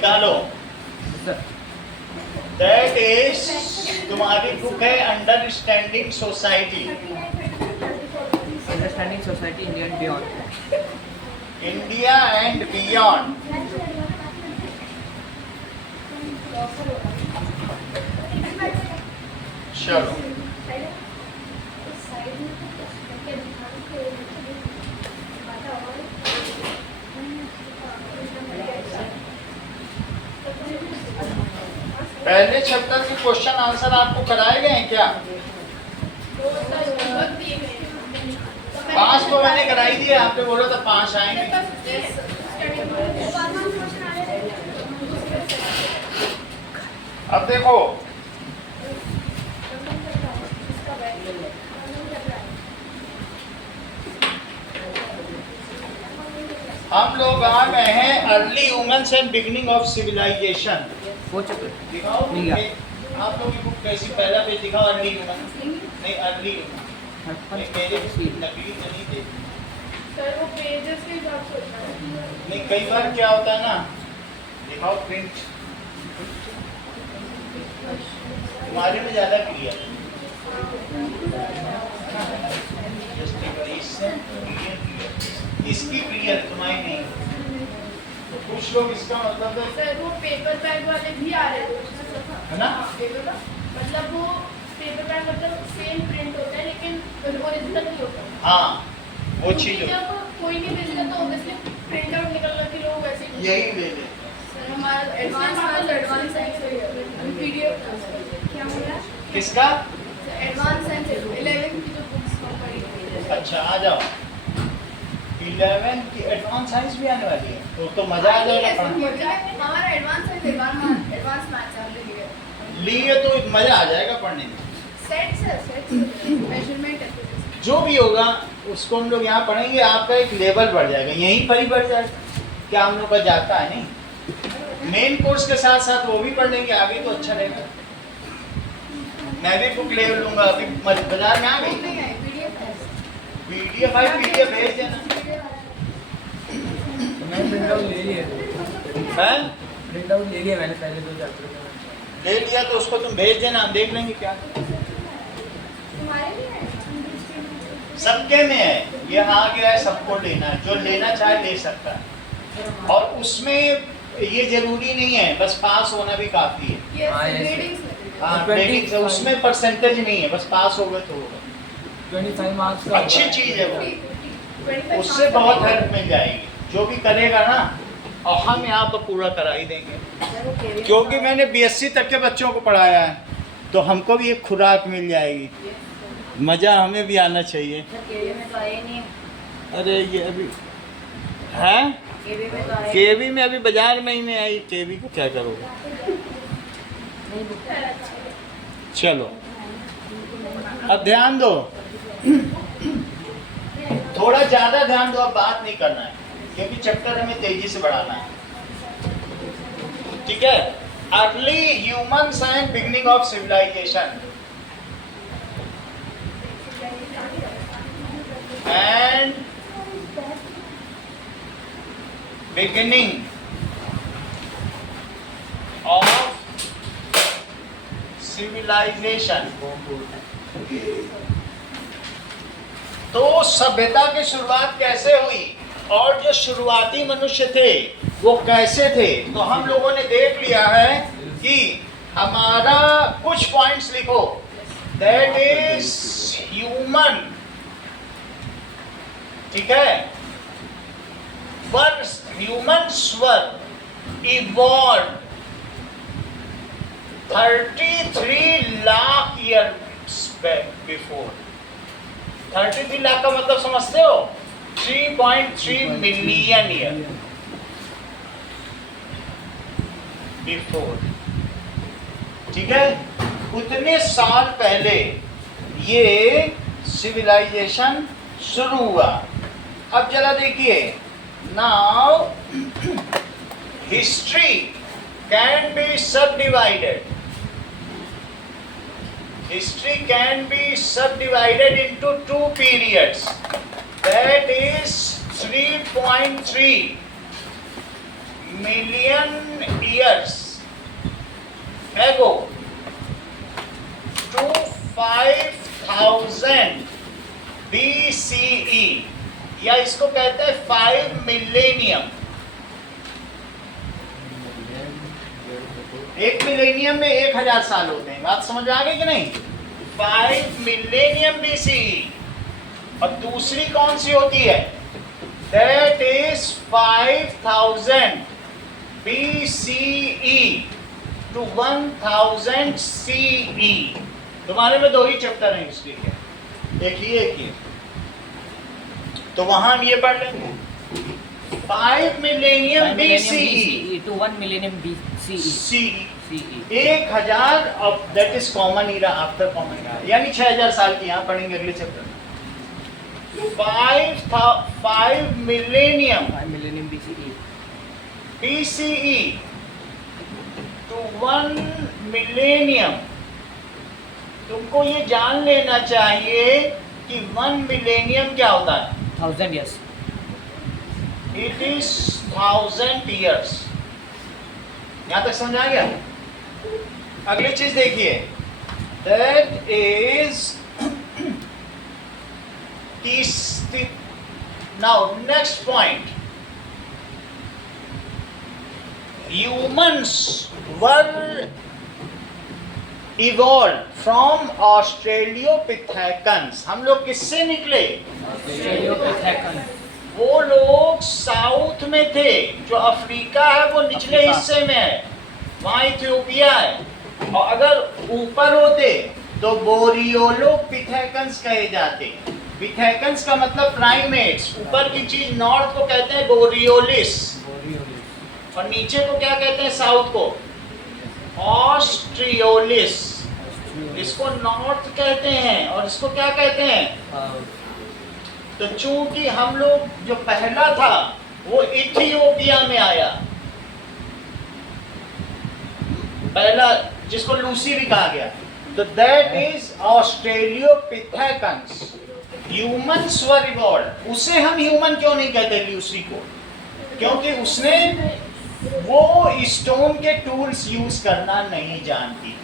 निकालो। That is तुम्हारी book है understanding society. Understanding society India and beyond. India and beyond. चलो पहले चैप्टर के क्वेश्चन आंसर आपको कराए गए हैं क्या? 5 तो मैंने कराई दिए, आपने बोला था 5 आएंगे। अब देखो हम लोग आ गए हैं early humans and beginning of civilisation. वो चैप्टर दिखाओ मिल गया। आप लोगों की बुक कैसी, पहला पेज दिखाओ। अर्ली ह्यूमन नहीं, अर्ली ह्यूमन मेरे नकली तो नहीं दे सर, वो पेजेस के हिसाब से होता है। नहीं, कई बार क्या होता है ना, दिखाओ प्रिंट तुम्हारे में ज्यादा क्लियर। इसकी क्लियर तुम्हारी नहीं। तो कुछ लोग इसका मतलब है सर, वो पेपर बैग वाले भी आ रहे हैं है ना? मतलब वो पेपर बैग मतलब सेम प्रिंट होता है लेकिन ओरिजिनल नहीं होता। हाँ, वो चीज जब कोई नहीं भेजता तो ऑब्वियसली प्रिंट आउट निकलना कि लोग वैसे ही यही ले ले। सर, हमारा एडवांस साइंस पीडीएफ क्या हो रहा है? किसका? एडवांस साइंस 11 की जो बुक्स पढ़ी। अच्छा, आ जाओ। 11 की एडवांस साइंस भी आने वाली है, तो मजा आ जाएगा पढ़ने। हमारा एडवांस साइंस एडवांस मैथ्स आप लिए लिए तो मजा आ जाएगा पढ़ने में। सेट्स मेजरमेंट है। जो भी होगा उसको हम लोग यहाँ पढ़ेंगे, आपका एक लेवल बढ़ जाएगा, यहीं पर ही बढ़ जाएगा। क्या हम लोग का जाता है नहीं, मेन कोर्स के साथ साथ वो भी पढ़ लेंगे, आगे तो अच्छा रहेगा। मैं भी बुक ले लूंगा, अभी बाजार में आ गई पीडीएफ है, पीडीएफ भेज देना। मैंने प्रिंट आउट ले लिया। हैं? प्रिंट आउट ले लिया मैंने पहले 2 चैप्टर का। ले लिया तो उसको तुम भेज देना, हम देख लेंगे क्या। तुम्हारे भी है सबके में है, ये आ गया है, सबको लेना है, जो लेना चाहे ले सकता है। और उसमें ये जरूरी नहीं है, बस पास होना भी काफी है। ये हाँ, ये ग्रेडिंग्स हाँ, रेटिंग से उसमें परसेंटेज नहीं है, बस पास हो गए तो होगा। 25 मार्क्स का अच्छी चीज है वो, 25 उससे बहुत हेल्प मिल जाएगी जो भी करेगा ना, और हम यहाँ पर पूरा करा ही देंगे। क्योंकि मैंने बीएससी तक के बच्चों को पढ़ाया है, तो हमको भी एक खुराक मिल जाएगी। मज़ा हमें भी आना चाहिए। अरे ये अभी है केवी में, अभी बाजार में ही नहीं आई। केवी को क्या करोगे? चलो अब ध्यान दो, थोड़ा ज्यादा ध्यान दो, अब बात नहीं करना है क्योंकि चैप्टर हमें तेजी से बढ़ाना है। ठीक है? Early humans and beginning of civilisation and beginning of civilisation. तो सभ्यता की शुरुआत कैसे हुई और जो शुरुआती मनुष्य थे वो कैसे थे, तो हम लोगों ने देख लिया है कि हमारा कुछ पॉइंट्स लिखो। दैट इज ह्यूमन, ठीक है, humans were evolve 33 lakh years before. 33 lakh का मतलब समझते हो? 3.3 मिलियन ईयर बिफोर। ठीक है, उतने साल पहले ये सिविलाइजेशन शुरू हुआ। अब जरा देखिए, now history can be subdivided. History can be subdivided into 2 periods. That is 3.3 million years ago to 5000 BCE, या इसको कहते हैं 5 मिलेनियम। एक मिलेनियम में 1000 साल होते हैं, बात समझ में आ गई कि नहीं? 5 मिलेनियम BCE। और दूसरी कौन सी होती है? That is 5000 BCE to 1000 CE। तुम्हारे में 2 ही चैप्टर हैं हिस्ट्री के, एक ही। तो वहां हम ये पढ़ लेंगे 5 millennium BCE to 1 millennium BCE. CE। CE. 1000 of that is common era, after common era, यानी 6000 साल की। यहाँ पढ़ेंगे अगले चैप्टर में। 5 millennium 5 millennium BCE. BCE to 1 millennium. तुमको ये जान लेना चाहिए कि 1 मिलेनियम क्या होता है? 1000 years. It is 1000 years। यहां तक समझ आ गया? अगली चीज देखिए, that is now next point, humans were evolve from australopithecines. हम लोग किससे निकले? Australopithecus. वो लोग साउथ में थे, जो अफ्रीका है वो निचले अफ्रीका। हिस्से में है, वहाँ इथियोपिया है। और अगर ऊपर होते तो बोरियोलोपिथेकन्स कहे जाते। पिथेकन्स का मतलब प्राइमेट्स, ऊपर की चीज नॉर्थ को कहते हैं बोरियोलिस, और नीचे को क्या कहते हैं? साउथ को ऑस्ट्रियोलिस। इसको नॉर्थ कहते हैं और इसको क्या कहते हैं? तो चूंकि हम लोग जो पहला था वो इथियोपिया में आया, पहला जिसको लूसी भी कहा गया, तो that is australopithecines. Humans were evolved. उसे हम ह्यूमन क्यों नहीं कहते लूसी को? क्योंकि उसने वो स्टोन के टूल्स यूज करना नहीं जानती।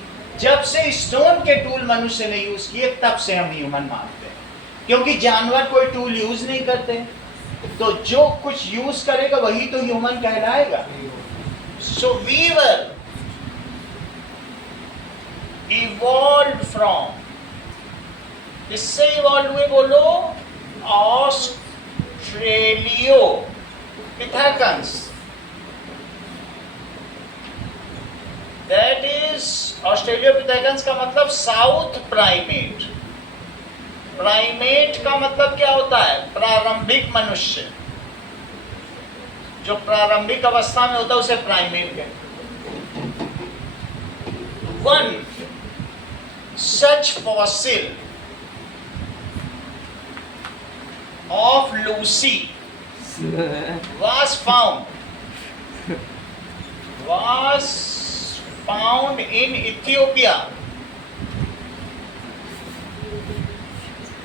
जब से स्टोन के टूल मनुष्य ने यूज किए तब से हम ह्यूमन मानते हैं, क्योंकि जानवर कोई टूल यूज नहीं करते। तो जो कुछ यूज करेगा वही तो ह्यूमन कहलाएगा। So we were evolve from, किससे इवॉल्व हुए बोलो? ऑस्ट्रेलियोपिथेकन्स। दैट इज ऑस्ट्रेलियोपिथेकन्स का मतलब साउथ प्राइमेट। प्राइमेट का मतलब क्या होता है? प्रारंभिक मनुष्य। जो प्रारंभिक अवस्था में होता है उसे प्राइमेट कहते हैं। One such fossil of Lucy was found in Ethiopia,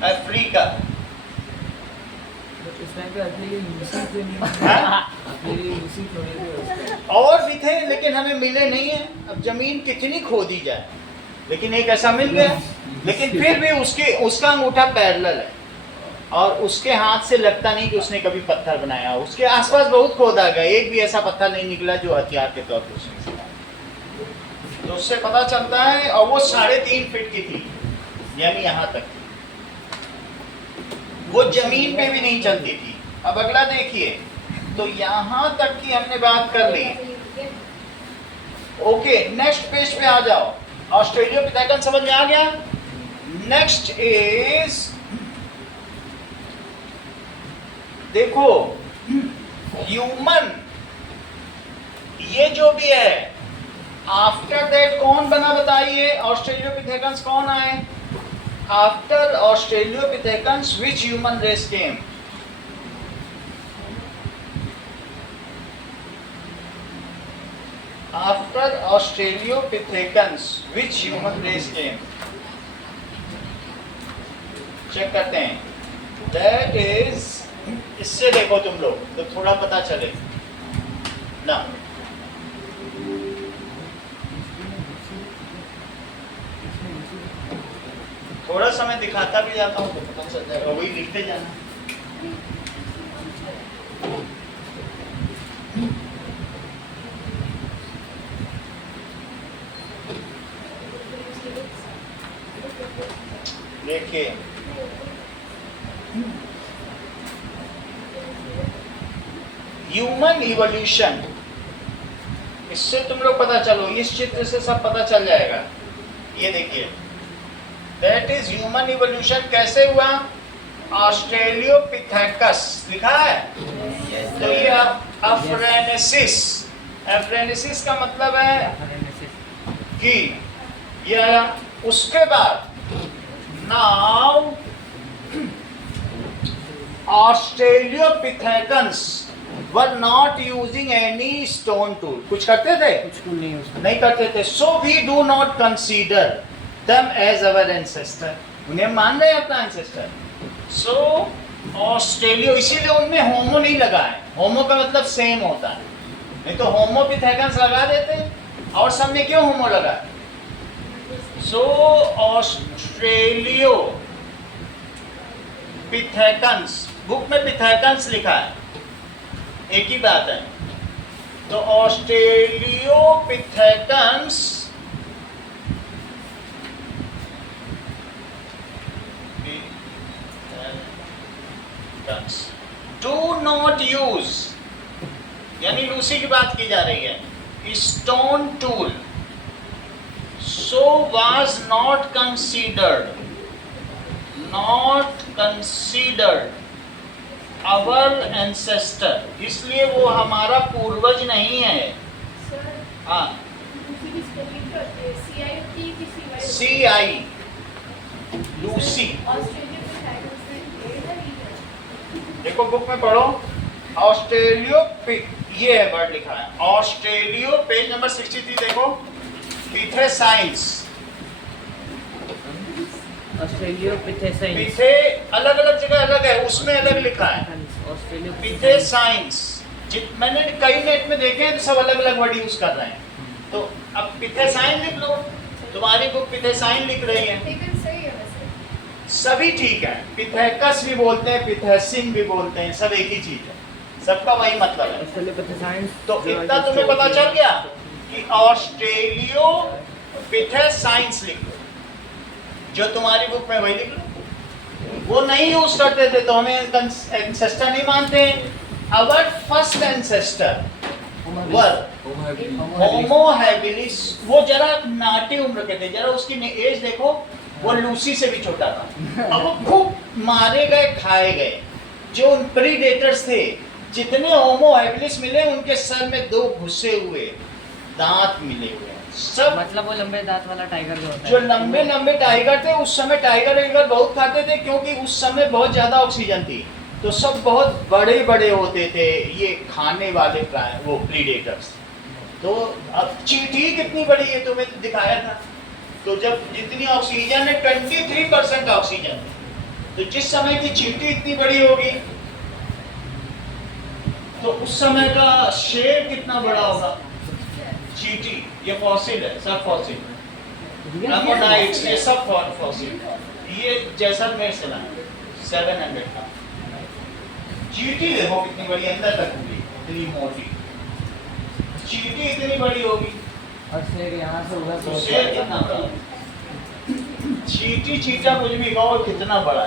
Africa। इस टाइम पे अपने लिए यूसी तो नहीं, अपने लिए यूसी थोड़ी थे। और भी थे लेकिन हमें मिले नहीं है। अब जमीन कितनी खोदी जाए, लेकिन एक ऐसा मिल गया। लेकिन फिर भी उसका अंगूठा पैरेलल है और उसके हाथ से लगता नहीं कि उसने कभी पत्थर बनाया हो। उसके आसपास बहुत खोदा गया, एक भी ऐसा पत्थर नहीं निकला जो हथियार के तौर पर उसने इस्तेमाल। तो उससे पता चलता है, और वो 3.5 फीट की थी, यानी यहाँ तक थी, वो जमीन पे भी नहीं चलती थी। अब अगला देखिए, तो यहाँ तक की हमने बात कर ली। ओके, नेक्स्ट पेज पे आ जाओ। ऑस्ट्रेलियोपिथेकन समझ में आ गया? नेक्स्ट इज, देखो ह्यूमन, ये जो भी है, आफ्टर दैट कौन बना बताइए? ऑस्ट्रेलियोपिथेकन्स कौन आए? After australopithecines which human race came? After australopithecines which human race came? Check करते हैं। दैट इज, इससे देखो तुम लोग तो थोड़ा पता चले। एकदम। थोड़ा समय दिखाता भी जाता हूँ तो पता चल जाएगा, वही लिखते जाना। देखिए ह्यूमन इवोल्यूशन, इससे तुम लोग पता चलो, इस चित्र से सब पता चल जाएगा। ये देखिए दैट इज ह्यूमन इवोल्यूशन कैसे हुआ। ऑस्ट्रेलियोपिथेकस लिखा है, तो ये अफ्रेनेसिस, अफ्रेनेसिस का मतलब है कि यह उसके बाद now australopithecus were not using any stone tool. कुछ करते थे? कुछ नहीं नहीं करते थे। So we do not consider them as our ancestor, उन्हें मान रहे हैं अपना एंसेस्टर। सो ऑस्ट्रेलियो, इसीलिए उनमें होमो नहीं लगा है। होमो का मतलब सेम होता है, नहीं तो होमोपिथेकस लगा देते, और सब में क्यों होमो लगा? सो ऑस्ट्रेलियो पिथेकस, बुक में पिथेकस लिखा है, एक ही बात है। तो ऑस्ट्रेलियोपिथेकस डू नॉट यूज, यानी लूसी की बात की जा रही है, stone tool. So was not considered our ancestor, इसलिए वो हमारा पूर्वज नहीं है। सर हाँ, दूसरी स्पेलिंग करते हैं CIT की CY CI लूसी। ऑस्ट्रेलिया में टाइगर से ये है। देखो बुक में पढ़ो, ऑस्ट्रेलियो, ये है वर्ड लिखा है ऑस्ट्रेलियो, पेज नंबर 63 देखो, पिथेसाइंस। ऑस्ट्रेलियोपिथेसाइंस, पिथे अलग अलग जगह अलग है, उसमें अलग लिखा है पिथेसाइंस। मैंने कई नेट में देखे हैं तो सब अलग अलग वर्ड यूज कर रहे हैं। तो अब पिथेसाइन लिख लो, तुम्हारी बुक पिथेसाइन लिख रही है, लेकिन सही है वैसे। सभी ठीक है। पिथेकस भी बोलते हैं, पिथेसिन भी बोलते हैं, सब एक ही चीज है, सबका वही मतलब है। ऑस्ट्रेलियोपिथेसाइंस। तो इतना तुम्हें पता चल गया कि ऑस्ट्रेलियो पिथेसाइंस लिख लो, जो तुम्हारी बुक में वही लिख लो। वो नहीं यूज करते थे तो हमें एंसेस्टर नहीं मानते। Our first ancestor were Homo habilis, वो जरा नाटी उम्र के थे, जरा उसकी एज देखो, वो लूसी से भी छोटा था। अब वो खूब मारे गए, खाए गए, जो उन प्रीडेटर्स थे, जितने होमो हैबिलिस मिले उनके सर में 2 घुसे हुए दांत मिले हुए, सब मतलब वो लंबे दांत वाला टाइगर जो होता है, जो लंबे लंबे टाइगर थे। उस समय टाइगर बहुत खाते थे, क्योंकि उस समय बहुत ज्यादा ऑक्सीजन थी, तो सब बहुत बड़े बड़े होते थे ये खाने वाले वो प्रीडेटर्स। तो अब चींटी कितनी बड़ी है, तुम्हें तो दिखाया था। तो जब जितनी ऑक्सीजन है 23% ऑक्सीजन है, तो जिस समय की चींटी इतनी बड़ी होगी तो उस समय का शेर कितना बड़ा होगा। चींटी ये फॉसिल है, सब फॉसिल, अमोनाइट्स ये सब फॉसिल। ये जैसलमेर से लाए 700 का। चींटी देखो कितनी बड़ी, अंदर तक होगी, इतनी मोटी चींटी इतनी बड़ी होगी, और शेर यहाँ से उधर तो शेर कितना बड़ा। चींटी चीटा कुछ भी कहो, कितना बड़ा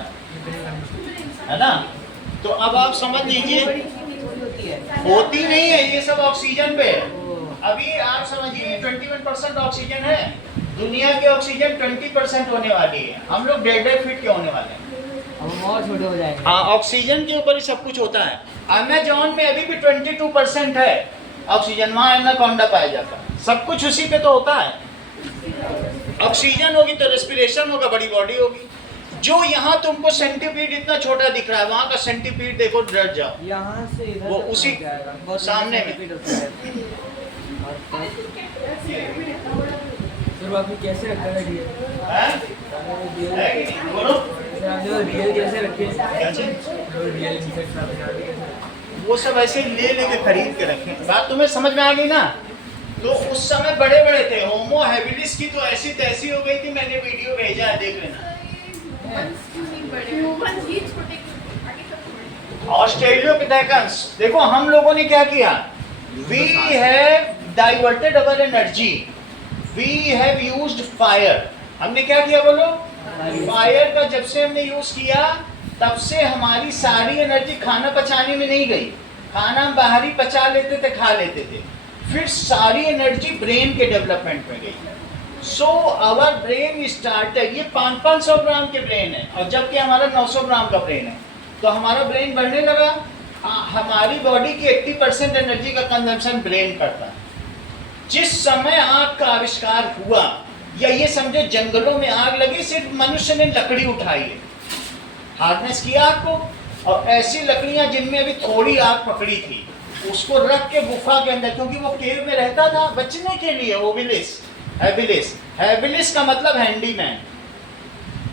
है ना। तो अब आप समझ लीजिए, होती नहीं है, ये सब ऑक्सीजन पे है। अभी आप समझिए 21% ऑक्सीजन है, दुनिया की ऑक्सीजन 20% होने वाली है। हम लोग 1.5 फीट के होने वाले हैं, हम और छोटे हो जाएंगे। हाँ, ऑक्सीजन के ऊपर ही सब कुछ होता है। अमेजोन में अभी भी 22% है ऑक्सीजन, वहाँ एनाकोंडा पाया जाता है। सब कुछ उसी पे तो होता है। ऑक्सीजन होगी तो रेस्पिरेशन होगा, बड़ी बॉडी होगी। जो यहाँ तुमको सेंटीपीड इतना छोटा दिख रहा है, वहाँ का सेंटीपीड देखो, डर जाओ। यहाँ से इधर वो तक उसी पहुंच जाएगा, बहुत सामने में। सेंटीपीड होता है। शुरुआत में कैसे रखा है है कि नहीं? बोलो रियल कैसे रखे? कैसे? रियल इंसेक्ट्स आप जानते कैसे? वो सब ऐसे ले लेके खरीद के रखे। बात तुम्हें समझ में आ गई ना? तो उस समय बड़े बड़े थे। होमो हैबिलिस की तो ऐसी तैसी हो गई थी, मैंने वीडियो भेजा है, देख लेना। ह्यूमंस ही छोटे, आगे सब छोटे। ऑस्ट्रेलियोपिथेकस, देखो हम लोगों ने क्या किया, we have diverted our energy, we have used fire. हमने क्या किया बोलो? फायर का जब से हमने यूज किया तब से हमारी सारी एनर्जी खाना पचाने में नहीं गई। खाना हम बाहरी पचा लेते थे, खा लेते थे, फिर सारी एनर्जी ब्रेन के डेवलपमेंट में गई। सो आवर ब्रेन स्टार्टेड, ये 500 ग्राम के ब्रेन है और जबकि हमारा 900 ग्राम का ब्रेन है, तो हमारा ब्रेन बढ़ने लगा। हमारी बॉडी की 80% एनर्जी का कंजम्पशन ब्रेन करता है। जिस समय आग का आविष्कार हुआ, या ये समझो जंगलों में आग लगी, सिर्फ मनुष्य ने लकड़ी उठाई है, हार्नेस किया आग को, और ऐसी लकड़ियां जिनमें अभी थोड़ी आग पकड़ी थी उसको रख के गुफा के अंदर, क्योंकि वो केव में रहता था बचने के लिए। ओबिलिस, हैबिलिस, हैबिलिस का मतलब हैंडीमैन,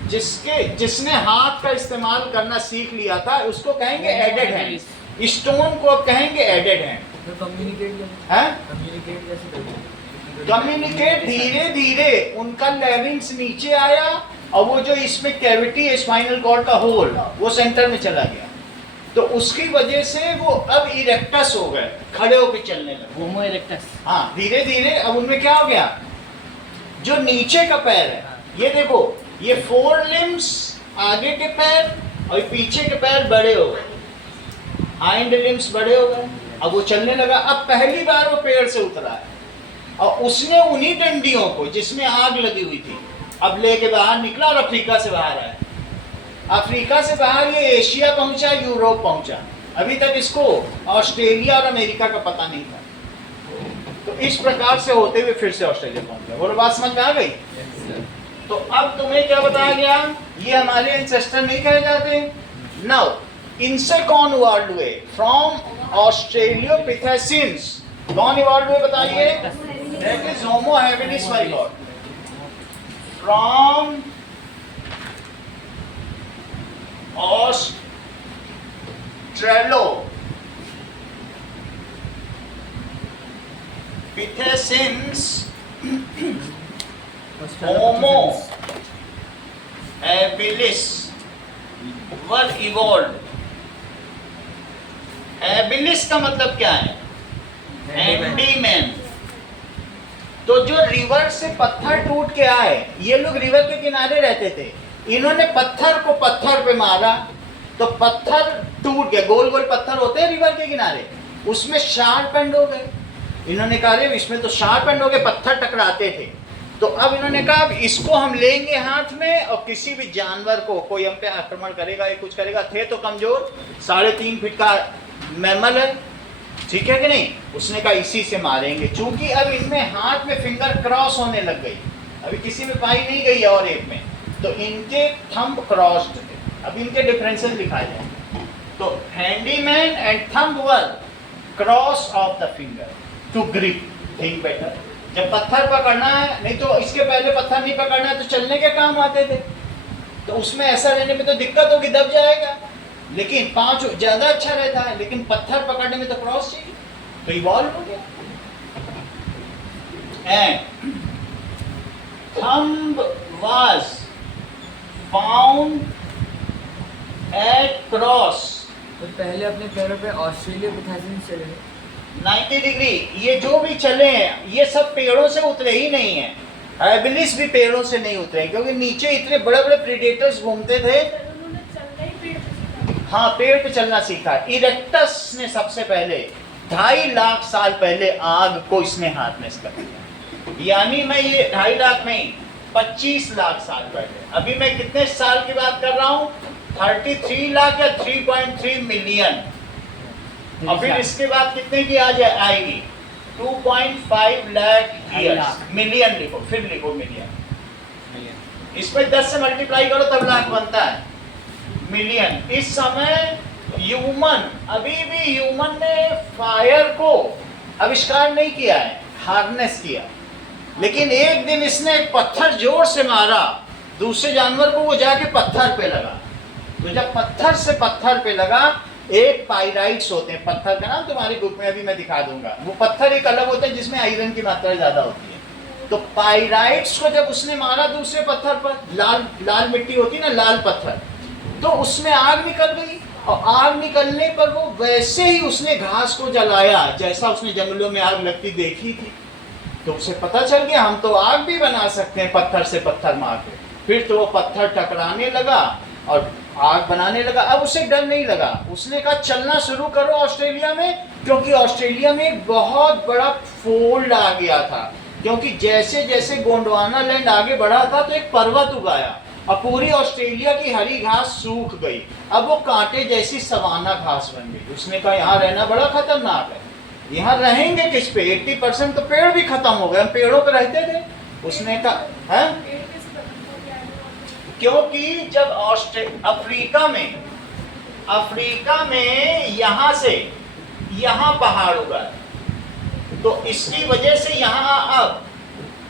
जिसने हाथ का इस्तेमाल करना सीख लिया था उसको कहेंगे एडेड हैंड। स्टोन को अब कहेंगे एडेड हैंड। कम्युनिकेट धीरे धीरे उनका लेविंग्स नीचे आया, और वो जो इसमें कैविटी है स्पाइनल कॉर्ड का होल, वो सेंटर में चला गया, तो उसकी वजह से वो अब इरेक्टस हो गए, खड़े होकर चलने लगे, होमो इरेक्टस। हाँ धीरे धीरे। अब उनमें क्या हो गया, जो नीचे का पैर है, ये देखो, ये 4 लिम्स आगे के पैर और पीछे के पैर बड़े हो गए, हाइंड लिम्स बड़े हो गए, अब वो चलने लगा। अब पहली बार वो पेड़ से उतरा है, और उसने उन्हीं डंडियों को जिसमें आग लगी हुई थी अब लेके बाहर निकला और अफ्रीका से बाहर आया। अफ्रीका से बाहर ये एशिया पहुंचा, यूरोप पहुंचा। अभी तक इसको ऑस्ट्रेलिया और अमेरिका का पता नहीं था। तो इस प्रकार से होते हुए फिर से ऑस्ट्रेलिया पहुंच गया। बोलो बात समझ में आ गई? तो अब तुम्हें क्या बताया गया, ये हमारे एंसेस्टर नहीं कहे जाते। नाउ इनसे कौन इवॉल्व हुए? From australopithecus. कौन इवॉल्व हुए बताइए? That is homo habilis, my god. From australopithecus homo habilis were evolve. Habilis का मतलब क्या है? हैंडीमैन। तो जो रिवर से पत्थर टूट के आए, ये लोग रिवर के किनारे रहते थे, इन्होंने पत्थर को पत्थर पे मारा तो पत्थर टूट गया। गोल गोल पत्थर होते हैं रिवर के किनारे, उसमें शार्प एंड हो गए। इन्होंने कहा रे इसमें तो शार्प एंड हो गए, पत्थर टकराते थे। तो अब इन्होंने कहा अब इसको हम लेंगे हाथ में, और किसी भी जानवर को कोई हम पे आक्रमण करेगा या कुछ करेगा, थे तो कमजोर, 3.5 फीट का मैमल है, ठीक है कि नहीं, उसने कहा इसी से मारेंगे। चूंकि अब इनमें हाथ में फिंगर क्रॉस होने लग गई, अभी किसी में पाई नहीं गई है और एक में, तो इनके थंब क्रॉस्ड थे। अब इनके डिफरेंसेस दिखाए जाए तो handyman and thumb were cross of the finger to grip, think better. जब पत्थर पकड़ना है, नहीं तो इसके पहले पत्थर नहीं पकड़ना है तो चलने के काम आते थे, तो उसमें ऐसा रहने में तो दिक्कत होगी, दब जाएगा, लेकिन 5 ज्यादा अच्छा रहता है, लेकिन पत्थर पकड़ने में तो क्रॉस चाहिए, तो इवॉल्व हो गया। And thumb was found eight cross. तो पहले अपने पैरों पे ऑस्ट्रेलियोपिथेसिस चले 90 डिग्री। ये जो भी चले हैं ये सब पेड़ों से उतरे ही नहीं है। हैबिलिस भी पेड़ों से नहीं उतरे, क्योंकि नीचे इतने बड़े बड़े प्रीडेटर्स घूमते थे। उन्होंने चलना ही पेड़ पे सीखा। हाँ, पेड़ पे चलना सीखा। इरेक्टस ने सबसे पहले 2.5 लाख साल पहले आग को इसने हार्नेस कर दिया, यानी मैं ये 2.5 लाख नहीं 25 लाख साल पहले। अभी मैं कितने साल की बात कर रहा हूँ? 33 लाख या 3.3 मिलियन। और फिर इसके बाद कितने की आएगी? 2.5 लाख ईयर्स। मिलियन लिखो, फिर लिखो मिलियन। इसमें 10 से मल्टीप्लाई करो तब लाख बनता है, मिलियन। इस समय ह्यूमन, अभी भी ह्यूमन ने फायर को आविष्कार नहीं किया है, हार्नेस किया। लेकिन एक दिन इसने एक पत्थर जोर से मारा दूसरे जानवर को, वो जाके पत्थर पे लगा। तो जब पत्थर से पत्थर पे लगा एक पाइराइट्स होते हैं, पत्थर का नाम तुम्हारी बुक में अभी मैं दिखा दूंगा। वो पत्थर एक अलग होता है जिसमें आयरन की मात्रा ज्यादा होती है। तो पाइराइट्स को जब उसने मारा दूसरे पत्थर पर, लाल लाल मिट्टी होती है ना, लाल पत्थर, तो उसमें आग निकल गई। और आग निकलने पर वो वैसे ही उसने घास को जलाया जैसा उसने जंगलों में आग लगती देखी थी। तो उसे पता चल गया हम तो आग भी बना सकते हैं पत्थर से पत्थर मार के। फिर तो वो पत्थर टकराने लगा और आग बनाने लगा। अब उसे डर नहीं लगा, उसने कहा चलना शुरू करो ऑस्ट्रेलिया में, क्योंकि ऑस्ट्रेलिया में एक बहुत बड़ा फोल्ड आ गया था। क्योंकि जैसे जैसे गोंडवाना लैंड आगे बढ़ा था तो एक पर्वत उगाया और पूरी ऑस्ट्रेलिया की हरी घास सूख गई। अब वो कांटे जैसी सवाना घास बन गई। उसने कहा यहाँ रहना बड़ा खतरनाक है, यहाँ रहेंगे किस पे, 80% तो पेड़ भी खत्म हो गए, हम पेड़ों पे रहते थे। उसने कहा है क्योंकि जब अफ्रीका में यहाँ से यहाँ पहाड़ उगा, तो इसकी वजह से यहाँ अब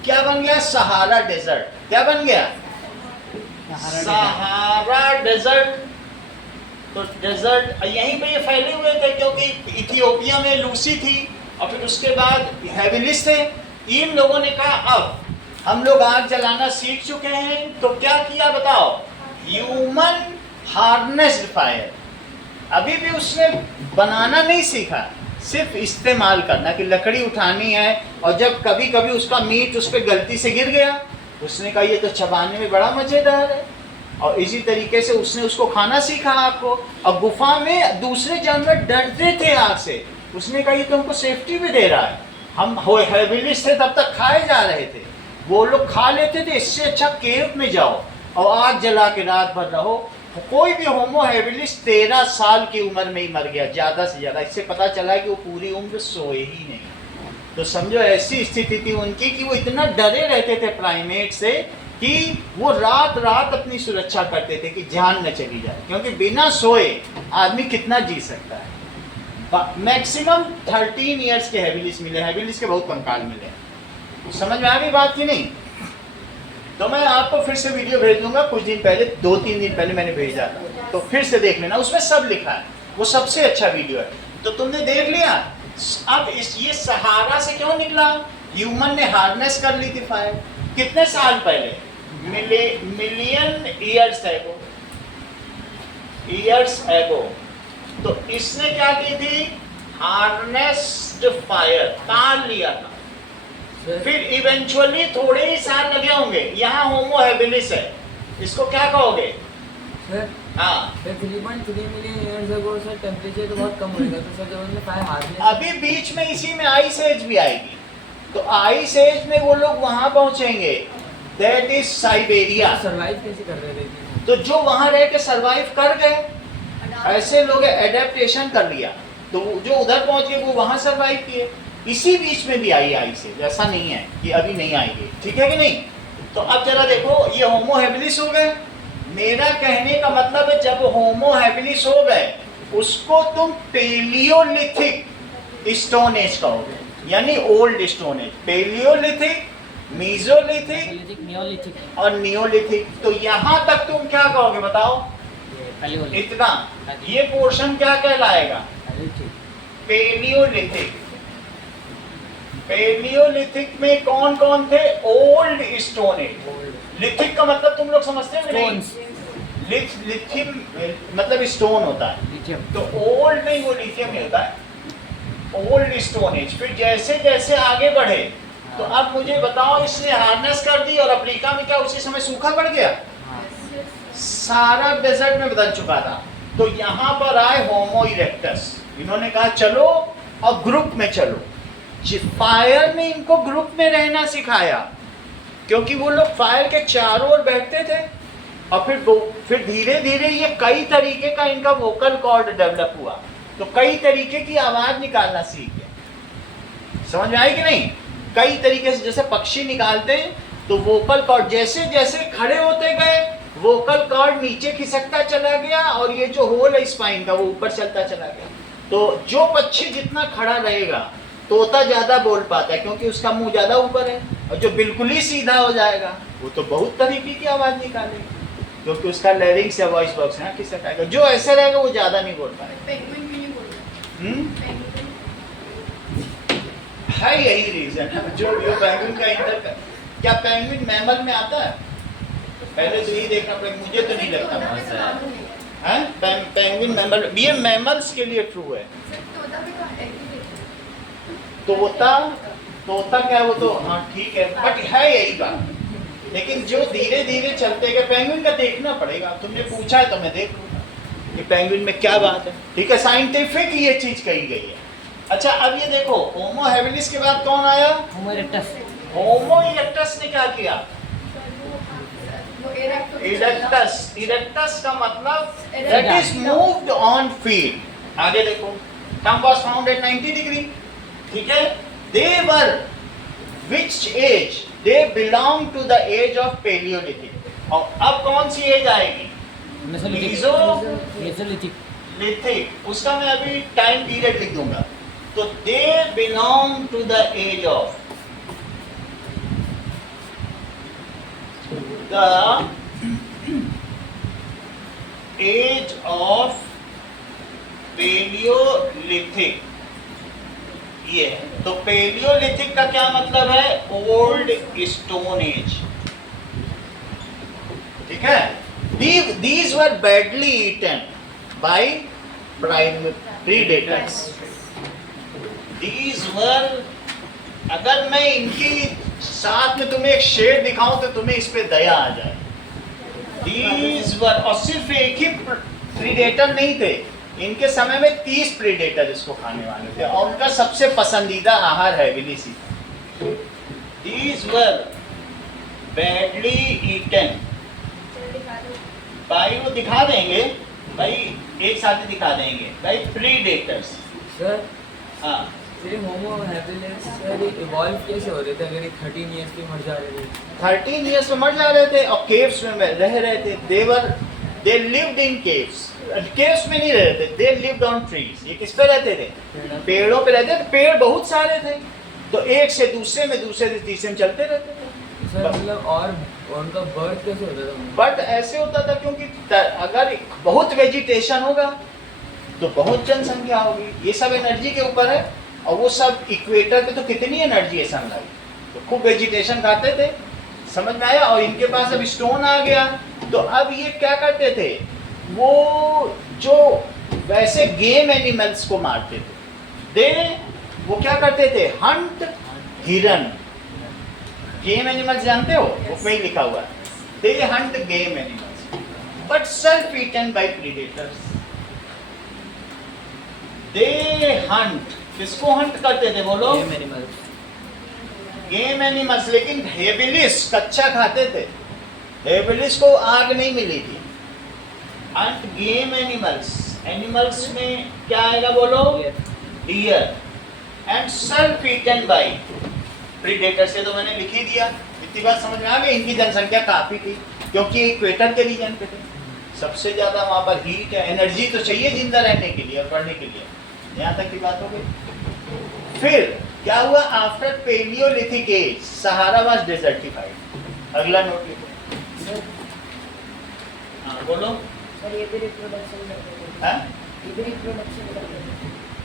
क्या बन गया, सहारा डेजर्ट। क्या बन गया, सहारा डेजर्ट। तो डेजर्ट यहीं पे ये फैले हुए थे, क्योंकि इथियोपिया में लूसी थी और फिर उसके बाद हेबिलिस थे। इन लोगों ने कहा अब हम लोग आग जलाना सीख चुके हैं, तो क्या किया बताओ, ह्यूमन हार्नेस्ड फायर। अभी भी उसने बनाना नहीं सीखा, सिर्फ इस्तेमाल करना कि लकड़ी उठानी है। और जब कभी कभी उसका मीट उस पर गलती से गिर गया, उसने कहा ये तो चबाने में बड़ा मजेदार है, और इसी तरीके से उसने उसको खाना सीखा आग को। और गुफा में दूसरे जानवर डरते थे आग से, उसने कहा ये तो हमको सेफ्टी भी दे रहा है। हम हेबिलिस थे तब तक खाए जा रहे थे, वो लोग खा लेते थे, इससे अच्छा केव में जाओ और आग जला के रात भर रहो। कोई भी होमो हेबिलिस 13 साल की उम्र में ही मर गया ज़्यादा से ज़्यादा। इससे पता चला कि वो पूरी उम्र सोए ही नहीं। तो समझो ऐसी स्थिति थी उनकी कि वो इतना डरे रहते थे प्राइमेट से कि वो रात रात अपनी सुरक्षा करते थे कि जान न चली जाए, क्योंकि बिना सोए आदमी कितना जी सकता है। मैक्सिमम 13 ईयर्स के हेबिलिस मिले, हेबिलिस के बहुत कंकाल मिले। समझ में आ गई बात की नहीं? तो मैं आपको फिर से वीडियो भेज दूंगा, कुछ दिन पहले 2-3 दिन पहले मैंने भेजा था, तो फिर से देख लेना, उसमें सब लिखा है। वो सबसे अच्छा वीडियो है। तो तुमने देख लिया। अब ये सहारा से क्यों निकला, ह्यूमन ने हार्नेस कर ली थी फायर कितने साल पहले, मिलियन ईयर्स एगो। तो इसने क्या की थी, हार्नेस्ड फायर, तार लिया था। फिर इवेंचुअली थोड़े ही साल लगे होंगे, यहाँ होमो हेबिलिस है, इसको क्या कहोगे? सर हाँ, 3.3 million years ago sir temperature तो बहुत कम होगा, तो सर जब उन्होंने फायर हार्नेस, अभी बीच में इसी में आइस एज भी आएगी। तो आइस एज में वो लोग वहां पहुंचेंगे, दैट इज साइबेरिया। सर्वाइव कैसे कर रहे थे? तो जो वहां रह के सरवाइव कर गए, ऐसे लोग एडेप्टेशन कर लिया, तो जो उधर पहुंच गए वो वहां सरवाइव किए। इसी बीच में भी आई आइस एज, ऐसा नहीं है कि अभी नहीं आएगी, ठीक है कि नहीं? तो अब जरा देखो, ये होमो हेबिलिस हो गए। मेरा कहने का मतलब है जब होमो हेबिलिस हो गए, उसको तुम पेलियोलिथिक स्टोन एज कहोगे, यानी old stone age. Paleolithic, mesolithic neolithic और नियोलिथिक। तो यहाँ तक तुम क्या कहोगे बताओ? इतना, ये पोर्शन क्या कहलाएगा? पेलियोलिथिक। पेलियोलिथिक में कौन कौन थे? Old stone as. लिथिक का मतलब तुम लोग समझते हो कि नहीं? लिथियम मतलब स्टोन होता है, तो ओल्ड नहीं, वो लिथियम नहीं होता है, ओल्ड स्टोन एज। फिर जैसे जैसे आगे बढ़े, तो अब मुझे बताओ, इसने हार्नेस कर दी और अफ्रीका में क्या उसी समय सूखा पड़ गया, सारा डेजर्ट में बदल चुका था। तो यहाँ पर आए होमो इरेक्टस, इन्होंने कहा चलो और ग्रुप में चलो। फायर ने इनको ग्रुप में रहना सिखाया, क्योंकि वो लोग फायर के चारों ओर बैठते थे। और फिर धीरे धीरे ये कई तरीके का इनका वोकल कॉर्ड डेवलप हुआ, तो कई तरीके की आवाज निकालना सीख गए। समझ में आई कि नहीं? कई तरीके से, जैसे पक्षी निकालते हैं, तो वोकल कॉर्ड जैसे जैसे खड़े होते गए, वोकल कॉर्ड नीचे खिसकता चला गया, और ये जो होल है स्पाइन का, वो ऊपर चलता चला गया। तो जो पक्षी जितना खड़ा रहेगा, तोता ज्यादा बोल पाता है क्योंकि उसका मुंह ज्यादा ऊपर है, और जो बिल्कुल ही सीधा हो जाएगा वो तो बहुत तरीके की आवाज निकालेगा। क्योंकि उसका लेरिंग्स या वॉइस बॉक्स है, किससे खाएगा? जो ऐसे रहेगा वो ज़्यादा नहीं बोल पाएगा। पेंगुइन क्यों नहीं बोलते? पेंगुइन है यही रीजन जो पेंगुइन का इंटर, क्या पेंगुइन मैमल में आता है? पहले तो यही देखना पड़ेगा, मुझे तो नहीं लगता तोता भी तो मालूम नहीं है। है पेंगुइन मैमल, ये मैमल्स के लिए ट्रू है। सर, तोता भी तो है ही नहीं। तोता क्या है वो तो, हाँ ठीक है, बट है यही बात। लेकिन जो धीरे धीरे चलते गए, पेंगुइन का देखना पड़ेगा। तुमने पूछा है तो मैं देख लूंगा कि पेंगुइन में क्या बात है। ठीक है, साइंटिफिक ये चीज कही गई है। अच्छा अब ये देखो, होमो हैबिलिस के बाद कौन आया? होमो इरेक्टस। होमो इरेक्टस ने क्या किया? वो इरेक्ट इरेक्टस, इरेक्टस का मतलब Erect. That is moved on feet. आगे देखो, thumb was found at 90 degree. ठीक है, they were which age? They belong to the age of palaeolithic. और अब कौन सी एज आएगी? मेसोलिथिक। लिथिक। उसका मैं अभी टाइम पीरियड लिख दूंगा। तो they belong to the age of palaeolithic. ये है। तो पेलियोलिथिक का क्या मतलब है? Old stone age. ठीक है, these were badly eaten by predators. These were, अगर मैं इनकी साथ में तुम्हें एक शेर दिखाऊं तो तुम्हें इस पे दया आ जाए। These were, और सिर्फ एक ही प्रीडेटर नहीं थे, इनके समय में 30 प्रीडेटर इसको खाने वाले थे और उनका सबसे पसंदीदा आहार हैबिलिस ही था। These were badly eaten भाई, वो दिखा देंगे भाई, एक साथ ही दिखा देंगे भाई, प्रीडेटर्स। सर हाँ, फिर होमो हैबिलिस सर इवॉल्व कैसे हो रहे थे अगर ये 13 इयर्स पे मर जा रहे थे? 13 इयर्स में मर जा रहे थे और केव्स में रह रहे थे। They lived in caves. Caves में नहीं रह रहे थे, दे लिव्ड ऑन ट्रीज। ये किस पे रहते थे? पेड़ों पे रहते थे। पेड़ बहुत सारे थे, तो एक से दूसरे में, दूसरे से तीसरे में चलते रहते थे। सर मतलब और उनका बर्थ कैसे होता था? बट ऐसे होता था क्योंकि अगर बहुत वेजिटेशन होगा तो बहुत जनसंख्या होगी। ये सब एनर्जी के ऊपर है, और वो सब इक्वेटर पे तो कितनी एनर्जी है सनलाइट, तो खूब वेजिटेशन खाते थे। समझ में आया? और इनके पास अब स्टोन आ गया, तो अब ये क्या करते थे? वो जो वैसे गेम एनिमल्स को मारते थे, वो क्या करते थे? हंट हिरन। गेम एनिमल्स जानते हो? बुक में ही लिखा हुआ है, they hunt game animals but self eaten by predators. They hunt, किसको हंट करते थे बोलो? Game animals. गेम एनिमल्स, लेकिन हेबिलिस कच्चा खाते थे। हेबिलिस को आग नहीं मिली थी। हंट गेम एनिमल्स, एनिमल्स में क्या आएगा बोलो? Deer. And self eaten by predator से तो मैंने लिख ही दिया। इतनी बात समझ में आ गई? इनकी जनसंख्या काफी थी क्योंकि इक्वेटर के रीजन पे थे, सबसे ज्यादा वहां पर हीट है, एनर्जी तो चाहिए जिंदा रहने के लिए और बढ़ने के लिए। यहाँ तक की बात हो गई। फिर क्या हुआ? After palaeolithic age Sahara was desertified. अगला नोट लिखो। हाँ बोलो। सर ये भी रिप्रोडक्शन करते थे। हाँ? ये भी रिप्रोडक्शन करते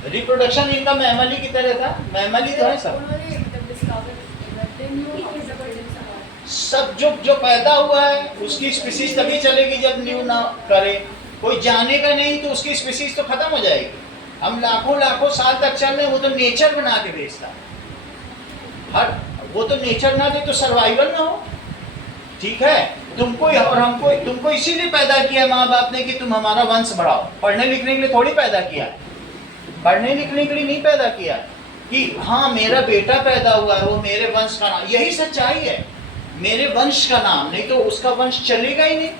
थे। रिप्रोडक्शन इनका मैमली की तरह था। मैमली तो है सब। उन्होंने जब discover they knew how to reproduce our सब जो पैदा हुआ है उसकी स्पीसीज तभी चलेगी जब न्यू ना करे। कोई जानेगा नहीं तो उसकी स्पीसीज तो खत्म हो जाएगी। हम लाखों लाखों साल तक चल रहे हैं, वो तो नेचर बना के भेजता है। वो तो नेचर ना दे तो सर्वाइवल ना हो। ठीक है, तुमको और हमको, तुमको इसीलिए पैदा किया माँ बाप ने कि तुम हमारा वंश बढ़ाओ। पढ़ने लिखने के लिए थोड़ी पैदा किया, पढ़ने लिखने के लिए नहीं पैदा किया कि हाँ मेरा बेटा पैदा हुआ है वो मेरे वंश का नाम। यही सच्चाई है, मेरे वंश का नाम, नहीं तो उसका वंश चलेगा ही नहीं।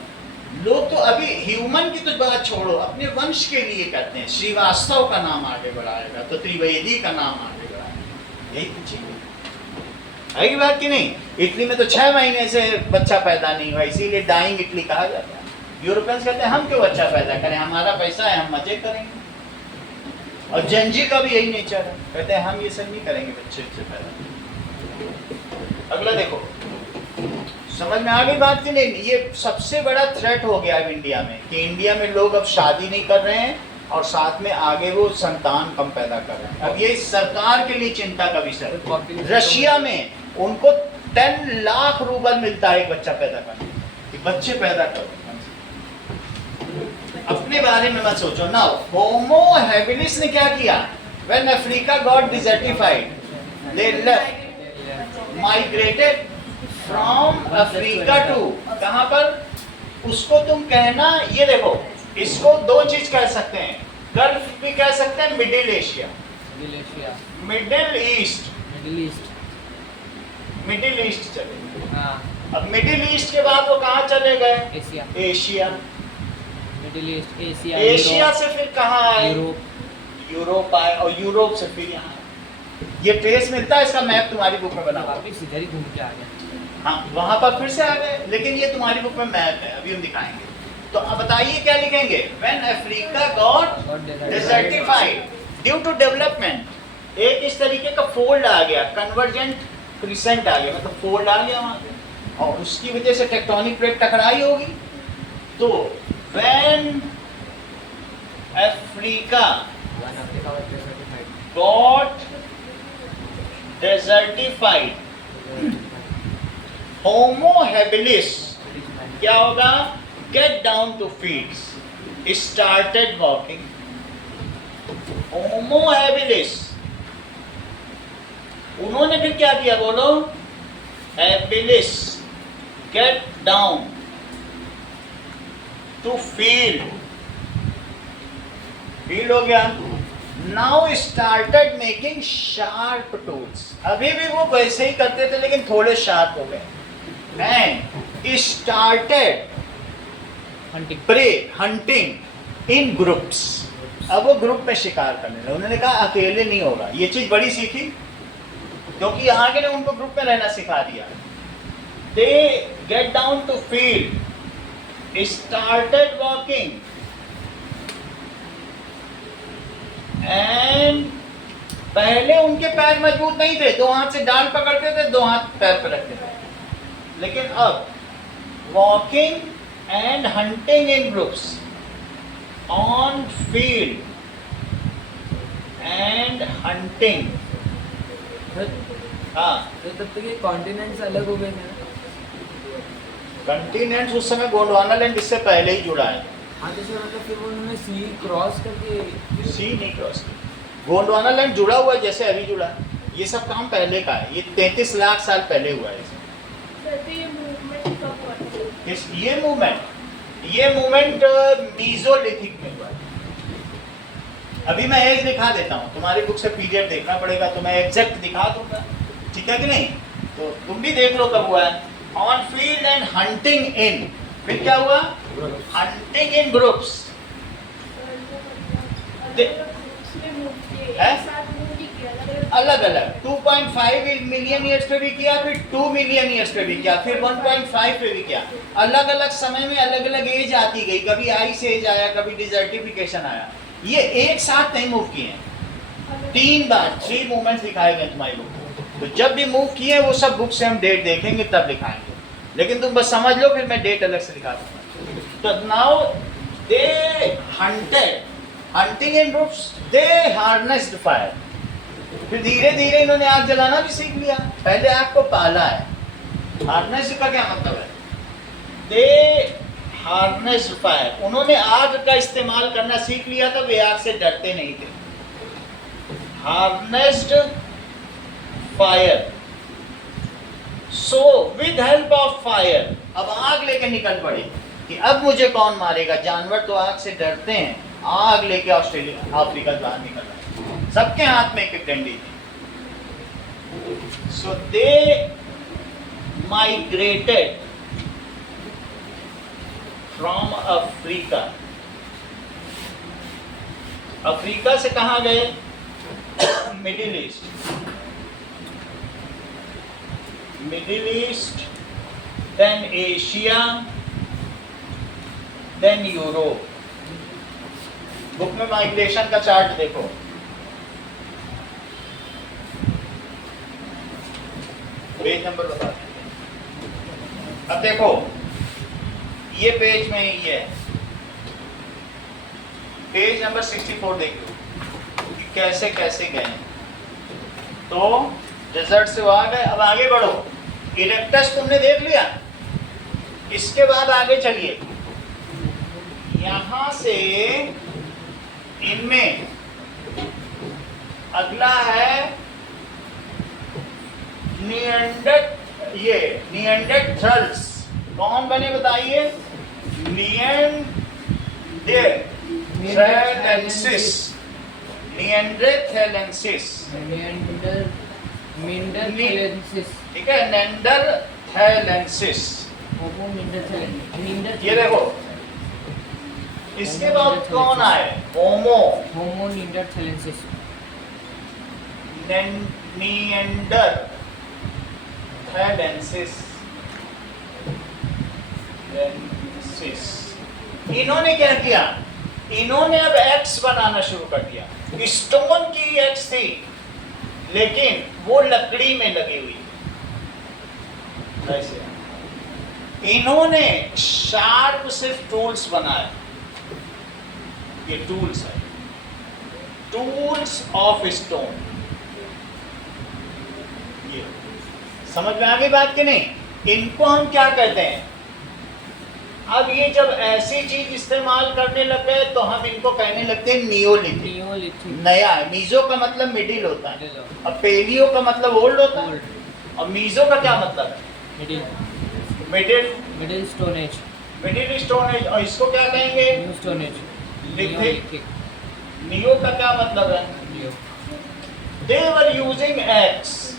लोग तो अभी ह्यूमन की तो बात छोड़ो, अपने वंश के लिए करते हैं। श्रीवास्तव का नाम आगे बढ़ाएगा तो त्रिवेदी का नाम आगे बढ़ाएगा। यही कुछ है की बात की नहीं? इटली में तो 6 महीने से बच्चा पैदा नहीं हुआ, इसीलिए डाइंग इटली कहा जाता है। यूरोपियंस कहते हैं हम क्यों बच्चा पैदा करें, हमारा पैसा है, हम मजे करेंगे। और जंजी का भी यही नेचर है, कहते हैं हम ये सब नहीं करेंगे बच्चे से पैदा। अगला देखो, समझ में आ गई बात की नहीं? ये सबसे बड़ा थ्रेट हो गया है इंडिया में कि इंडिया में लोग अब शादी नहीं कर रहे हैं और साथ में आगे वो संतान कम पैदा कर रहे हैं। अब ये सरकार के लिए चिंता का विषय है। रशिया में उनको 10 लाख रूबल मिलता है एक बच्चा पैदा करने कि बच्चे पैदा करो। अपने बारे में मत सोचो ना। होमो हैबिलिस ने क्या किया? When Africa got desertified they left migrated from Africa to, कहां पर? उसको तुम कहना, ये देखो, इसको दो चीज कह सकते हैं, गल्फ भी कह सकते हैं, middle Asia, middle East, Middle east चले। अब मिडिल ईस्ट के बाद वो कहाँ चले गए? Asia. Middle east, Asia, Asia से फिर कहाँ आए? यूरोप आए और यूरोप से फिर यहाँ। ये ट्रेस मिलता है, इसका मैप तुम्हारी बुक में बना हुआ है। वापिस इधर ही घूम के आ गया। हाँ, वहां पर फिर से आ गए, लेकिन ये तुम्हारी बुक में मैप है, अभी हम दिखाएंगे। तो अब बताइए क्या लिखेंगे? When Africa got desertified due to development, एक इस तरीके का फोल्ड आ गया, कन्वर्जेंट क्रिसेंट आ गया, मतलब फोल्ड आ गया वहां पे, और उसकी वजह से टेक्टोनिक प्लेट टकराई होगी। तो when Africa got desertified, Homo habilis क्या होगा? Get down to feets, started walking. Homo habilis, उन्होंने फिर क्या किया? बोलो। Habilis get down to field, field हो गया। Now started making sharp tools, अभी भी वो वैसे ही करते थे लेकिन थोड़े शार्प हो गए। And started prey hunting in groups, अब वो ग्रुप में शिकार करने लगे। उन्होंने कहा अकेले नहीं होगा। ये चीज बड़ी सीखी क्योंकit यहाँ के ने उनको ग्रुप में रहना सिखा दिया। They get down to field, started walking and पहले उनके पैर मजबूत नहीं थे, दो हाथ से डाल पकड़ते थे, दो हाथ पैर पर रखते थे, लेकिन अब walking and hunting in groups on field and hunting. हाँ, तो तब तक ये कॉन्टिनेंट्स अलग हो गए थे ना? कंटिनेंट्स उस समय गोंडवाना लैंड इससे पहले ही जुड़ा है। हाँ, तो सर मतलब फिर उन्होंने सी क्रॉस करके, सी नहीं क्रॉस किया, गोंडवाना लैंड जुड़ा हुआ है जैसे अभी जुड़ा है। ये सब काम पहले का है, ये 33 लाख साल पहले हुआ है। सर तो ये मूवमेंट कब हुआ था? ये मूवमेंट मीजोलिथिक में हुआ है। अभी मैं एज दिखा देता हूँ, तुम्हारी बुक से पीरियड देखना पड़ेगा तो मैं एग्जैक्ट दिखा दूंगा, ठीक है कि नहीं? तो तुम भी देख लो कब हुआ है। On field and hunting in, फिर क्या हुआ? Hunting in groups. अलग अलग 2.5 मिलियन ईयर्स पे भी किया, फिर 2 मिलियन ईयर्स पे भी किया, फिर 1.5 पे भी किया। अलग अलग समय में अलग अलग एज आती गई, कभी आइस एज आया, कभी डिजर्टिफिकेशन आया। ये एक साथ नहीं मूव किए हैं, 3 बार 3 मूवमेंट्स दिखाए गए तुम्हारी बुक में। तो जब भी मूव किए वो सब बुक से हम डेट देखेंगे तब दिखाएंगे, लेकिन तुम बस समझ लो, फिर मैं डेट अलग से दिखा दूंगा। तो now they hunted, hunting in groups, they harnessed fire. फिर धीरे धीरे इन्होंने आग जलाना भी सीख लिया, पहले आग को पाला है। हार्नेस्ड का क्या मतलब है? दे हार्नेस्ड फायर, उन्होंने आग का इस्तेमाल करना सीख लिया था, वे आग से डरते नहीं थे। Harnessed fire, so with help of fire, अब आग लेके निकल पड़े कि अब मुझे कौन मारेगा। जानवर तो आग से डरते हैं, आग लेके ऑस्ट्रेलिया अफ्रीका बाहर निकल रहा है, सबके हाथ में एक डंडी थी। So they migrated from Africa, Africa से कहाँ गए? Middle East, Middle East, then Asia, then Europe. Book में माइग्रेशन का चार्ट देखो, पेज नंबर बता दीजिए। अब देखो ये पेज में ये है, पेज नंबर 64 देख लो कि कैसे कैसे गए। तो रिजल्ट से आ गए। अब आगे बढ़ो, इरेक्टस तुमने देख लिया, इसके बाद आगे चलिए। यहां से इनमें अगला है निएंडरथल्स। कौन बने बताइए? निएंडरथैलेंसिस। निएंडरथैलेंसिस। ठीक है, नेंडरथैलेंसिस। ये देखो, इसके बाद कौन आए? होमो निएंडरथैलेंसिस। निएंडरथैलेंसिस। इन्होंने क्या किया? इन्होंने अब एक्स बनाना शुरू कर दिया। स्टोन की एक्स थी, लेकिन वो लकड़ी में लगी हुई। ऐसे इन्होंने शार्प सिर्फ टूल्स बनाए। ये टूल्स है, टूल्स ऑफ स्टोन। ये समझ में आ गई बात कि नहीं? इनको हम क्या कहते हैं? अब ये जब ऐसी चीज इस्तेमाल करने लग गए तो हम इनको कहने लगते हैं नियोलिथिक। नया है। मीजो का मतलब मिडिल होता है, अब पेलियो का मतलब ओल्ड होता है, और मीजो का क्या मतलब है? Middle stone age. और इसको क्या कहेंगे? New stone age. नियो का क्या मतलब है? They were using x.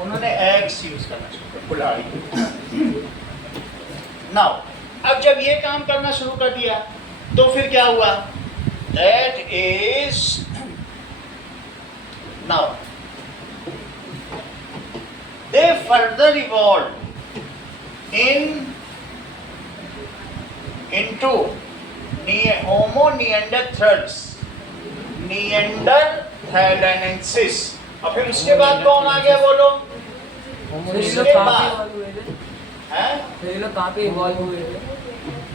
उन्होंने एक्स यूज करना शुरू किया, कुल्हाड़ी। नाउ अब जब ये काम करना शुरू कर दिया तो फिर क्या हुआ? That is now they further evolve into homo neanderthals, neanderthalensis. और फिर उसके बाद कौन आ गया बोलो? उसके बाद कहाँ पे इवॉल्व हुए थे?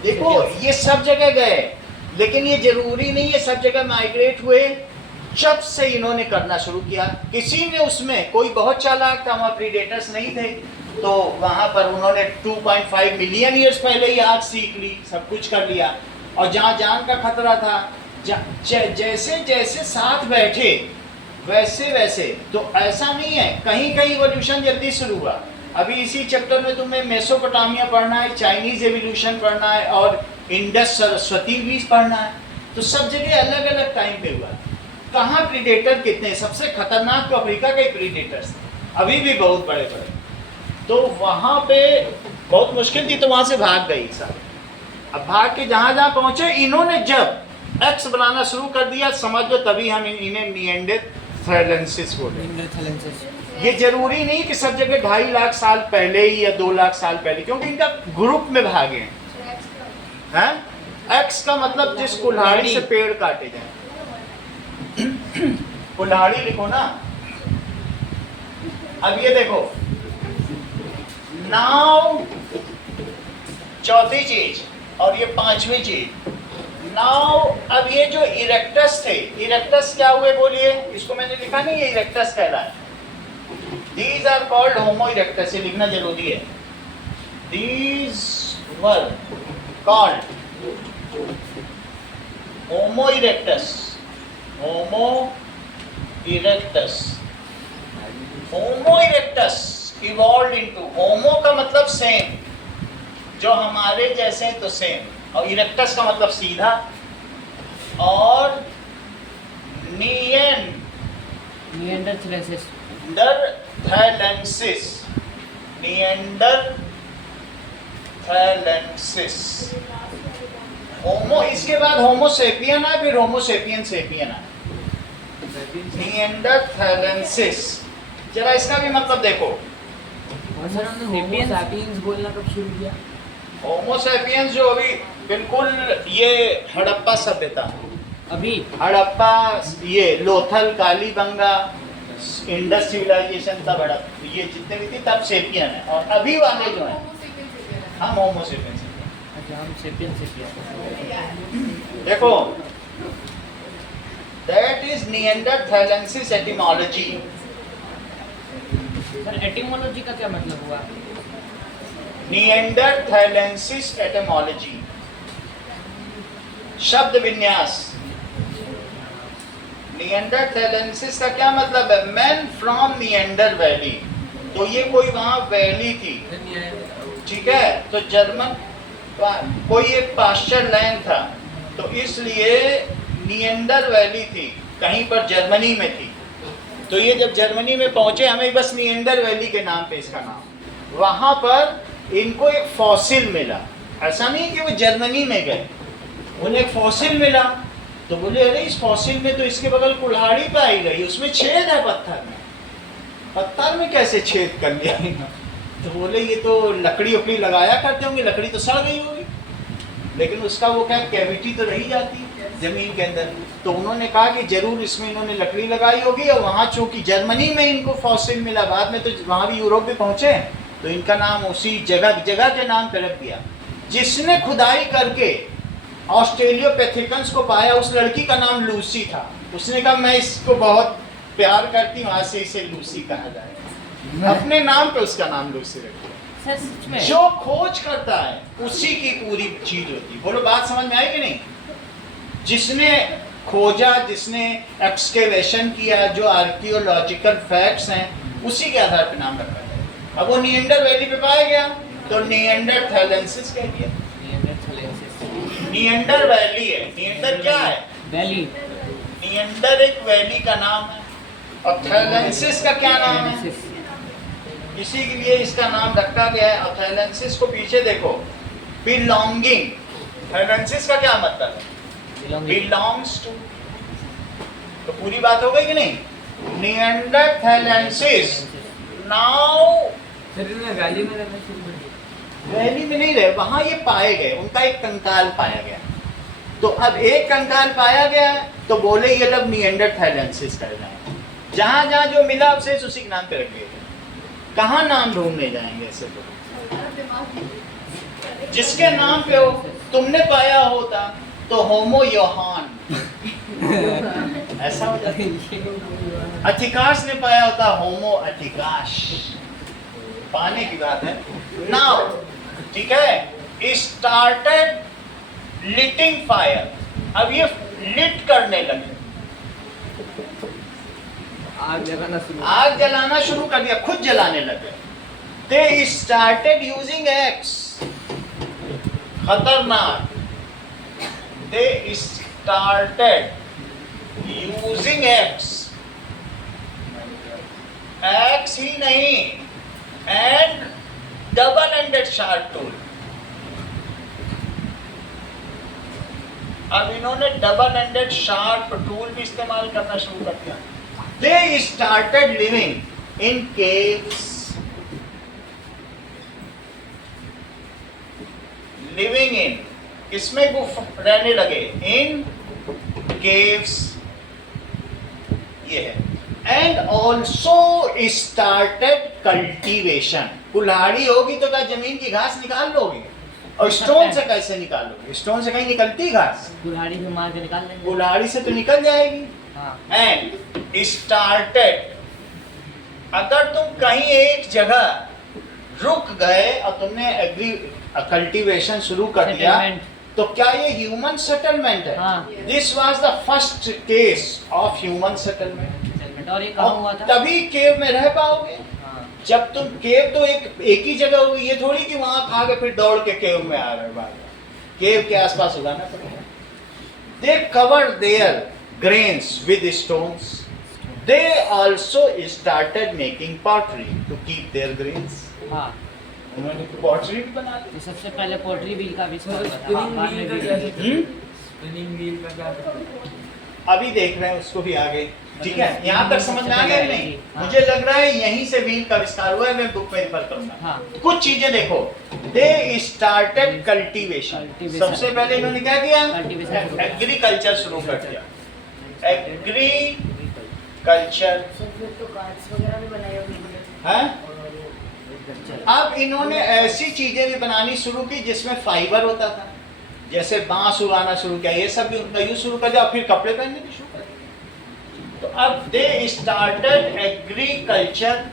देखो ये सब जगह गए, लेकिन ये जरूरी नहीं है सब जगह माइग्रेट हुए। जब से इन्होंने करना शुरू किया, किसी ने उसमें कोई बहुत चालाक था, वहाँ प्रीडेटर्स नहीं थे, तो वहाँ पर उन्होंने 2.5 मिलियन ईयर्स पहले ही आग सीख ली, सब कुछ कर लिया। और जहाँ जान का खतरा था, जैसे जैसे साथ बैठे वैसे वैसे। तो ऐसा नहीं है, कहीं कहीं इवोल्यूशन जल्दी शुरू हुआ। अभी इसी चैप्टर में तुम्हें मेसोपोटामिया पढ़ना है, चाइनीज एवोल्यूशन पढ़ना है, और इंडस सरस्वती भी पढ़ना है। तो सब जगह अलग अलग टाइम पे हुआ। कहाँ प्रीडेटर कितने? सबसे खतरनाक तो अफ्रीका के प्रीडेटर्स थे, अभी भी बहुत बड़े बड़े। तो वहाँ पे बहुत मुश्किल थी, तो वहाँ से भाग गई सारे। अब भाग के जहाँ जहाँ पहुँचे, इन्होंने जब एक्स बनाना शुरू कर दिया, समझ लो तभी हम इन्हें निएंडरथैलेंसिस बोले। ये जरूरी नहीं कि सब जगह 2.5 लाख साल पहले ही या 2 लाख साल पहले, क्योंकि इनका ग्रुप में भागे हैं। एक्स का मतलब जिस कुल्हाड़ी से पेड़ काटे जाए। कुल्हाड़ी लिखो ना। अब ये देखो, नाउ चौथी चीज और ये 5वीं चीज। नाउ अब ये जो इरेक्टस थे, इरेक्टस क्या हुए बोलिए? इसको मैंने लिखा नहीं, ये इरेक्टस कहला है। These are called Homo erectus, ये लिखना जरूरी है। These were called Homo erectus. Homo erectus. Homo erectus evolved into, Homo का मतलब सेम, जो हमारे जैसे तो सेम, और इरेक्टस का मतलब सीधा, और निएंडरथैलेंसिस। निएंडरथैलेंसिस। होमो, इसके बाद होमो सेपियन है, फिर होमो सेपियन सेपियन है। निएंडरथैलेंसिस, जरा इसका भी मतलब देखो। और सर हमने होमो सैपियंस बोलना कब शुरू किया? होमो सेपियंस जो अभी बिल्कुल ये हड़प्पा सभ्यता, अभी हड़प्पा, ये लोथल, कालीबंगा, इंडस सिविलाइजेशन, तब हड़प्पा, ये जितने भी थी तब सेपियन है। और अभी वाले जो हैं हम होमो सेपियंस। अच्छा, हम सेपियन से किया। देखो, that is neanderthalensis etymology. Sir etymology का क्या मतलब हुआ? निएंडरथैलेंसिस एटिमोलॉजी शब्द विन्यास। निएंडरथैलेंसिस का क्या मतलब है? Man from Neander valley. तो ये कोई वहां वैली थी, ठीक है, तो जर्मन कोई एक पाश्चर लैंड था, तो इसलिए निएंडर वैली थी, कहीं पर जर्मनी में थी। तो ये जब जर्मनी में पहुंचे, हमें बस निएंडर वैली के नाम पे इसका नाम, वहां पर इनको एक फॉसिल मिला। ऐसा नहीं कि वो जर्मनी में गए, उन्हें एक फॉसिल मिला, तो बोले अरे इस फॉसिल में तो इसके बगल कुल्हाड़ी पाई गई, उसमें छेद है पत्थर में, पत्थर में कैसे छेद कर लिया? तो बोले ये तो लकड़ी उकड़ी लगाया करते होंगे, लकड़ी तो सड़ गई होगी, लेकिन उसका वो क्या कैविटी तो रही जाती है जमीन के अंदर। तो उन्होंने कहा कि जरूर इसमें इन्होंने लकड़ी लगाई होगी, और वहाँ चूंकि जर्मनी में इनको फॉसिल मिला, बाद में तो वहाँ भी यूरोप में पहुँचे, तो इनका नाम उसी जगह के नाम पे रख दिया। जिसने खुदाई करके ऑस्ट्रेलियोपेथिकन्स को पाया, उस लड़की का नाम लूसी था। उसने कहा मैं इसको बहुत प्यार करती हूँ, आज से इसे लूसी कहा जाएगा, अपने नाम पे उसका नाम लूसी रख दिया। सर सच में? जो खोज करता है उसी की पूरी चीज होती है। बोलो बात समझ में आई कि नहीं? जिसने खोजा, जिसने एक्सकेवेशन किया, जो आर्कियोलॉजिकल फैक्ट्स हैं, उसी के आधार पे नाम रखा है। अब वो निएंडर वैली पे पाया गया, तो निएंडरथैलेंसिस कह दिया। निएंडर वैली है। निएंडर क्या है? वैली। निएंडर एक वैली का नाम है, और थैलेंसिस का क्या नाम है? इसी के लिए इसका नाम रखा गया है। और थैलेंसिस को पीछे देखो, बिलोंगिंग। थैलेंसिस का क्या मतलब है? Belongs to. तो पूरी बात हो गई कि नहीं? निएंडरथैलेंसिस नाउ वैली में रहना शुरू कर दिया। वैली में नहीं रहे, वहां ये पाए गए, उनका एक कंकाल पाया गया। तो अब एक कंकाल पाया गया, तो बोले ये लोग निएंडरथैलेंसिस कर रहे हैं। जहां जहां जो मिला अवशेष उसी के नाम पे रख दिए। कहाँ नाम ढूंढने जाएंगे ऐसे तो? जिसके नाम पे हो, तुमने पाया होता तो होमो योहान ऐसा हो जाता। अथिकाश ने पाया होता होमो अथिकाश, पाने की बात है। नाउ ठीक है, स्टार्टेड लिटिंग फायर। अब ये लिट करने लगे, आग जलाना शुरू कर दिया, खुद जलाने लगे। दे स्टार्टेड यूजिंग एक्स, खतरनाक। They started using axe, axe ही नहीं, and double ended sharp tool. अब इन्होंने डबल एंडेड शार्प टूल भी इस्तेमाल करना शुरू कर दिया। They started living in caves. Living in, किसमें रहने लगे? In caves, ये है। And also started cultivation. कुल्हाड़ी होगी तो क्या जमीन की घास निकाल लोगे? और स्टोन से कैसे निकालोगे? स्टोन से कहीं निकलती घास? कुल्हाड़ी से मार के निकाल लेंगे। कुल्हाड़ी से तो निकल जाएगी। एंड स्टार्टेड, अगर तुम कहीं एक जगह रुक गए और तुमने कल्टीवेशन शुरू कर दिया, तो क्या ये ह्यूमन सेटलमेंट है? This was the first case of human settlement. और ये कहाँ हुआ था? तभी केव में रह पाओगे। जब तुम केव तो एक ही जगह होगी, ये थोड़ी कि वहां खा के फिर दौड़ के केव में आ रहे बाहर। केव के आसपास उगाना पड़ेगा। They cover their grains with stones. They also started making pottery to keep their grains. हाँ, उन्होंने pottery भी बना दी। तो सबसे पहले पोट्री व्हील का आविष्कार हुआ था। स्पिनिंग व्हील का क्या था? अभी देख रहे हैं उसको भी आगे। ठीक है, यहाँ तक समझ में आ गया कि नहीं? मुझे लग रहा है यहीं से व्हील का आविष्कार हुआ है। मैं बुक में रेफर करूंगा। हाँ। कुछ चीजें देखो। They started cultivation. सबसे पहले इन्होंने क्या किया? एग्रीकल्चर शुरू कर दिया। एग्रीकल्चर तो कार्ड्स वगैरह भी बनाए होंगे। है, अब इन्होंने ऐसी चीजें भी बनानी शुरू की जिसमें फाइबर होता था, जैसे बांस उगाना शुरू किया, ये सब भी उनका यूज शुरू कर दिया, और फिर कपड़े पहनने भी शुरू कर दिए। तो अब they started agriculture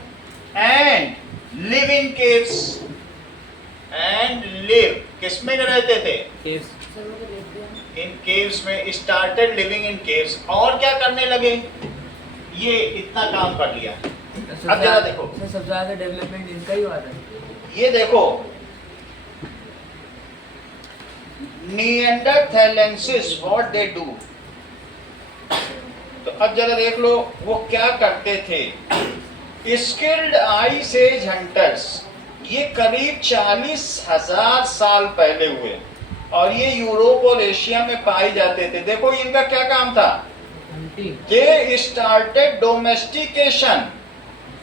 and live in caves, and live किसमें रहते थे? इन केव्स में, स्टार्टेड लिविंग इन केव्स। और क्या करने लगे? ये इतना काम कर लिया। अब जरा देखो, सबसे ज्यादा डेवलपमेंट इनका ही हुआ था। ये देखो, निएंडरथैलेंसिस व्हाट दे डू। तो अब जरा देख लो वो क्या करते थे। स्किल्ड आइस एज हंटर्स, ये करीब 40,000 साल पहले हुए, और ये यूरोप और एशिया में पाए जाते थे। देखो इनका क्या काम था? They started domestication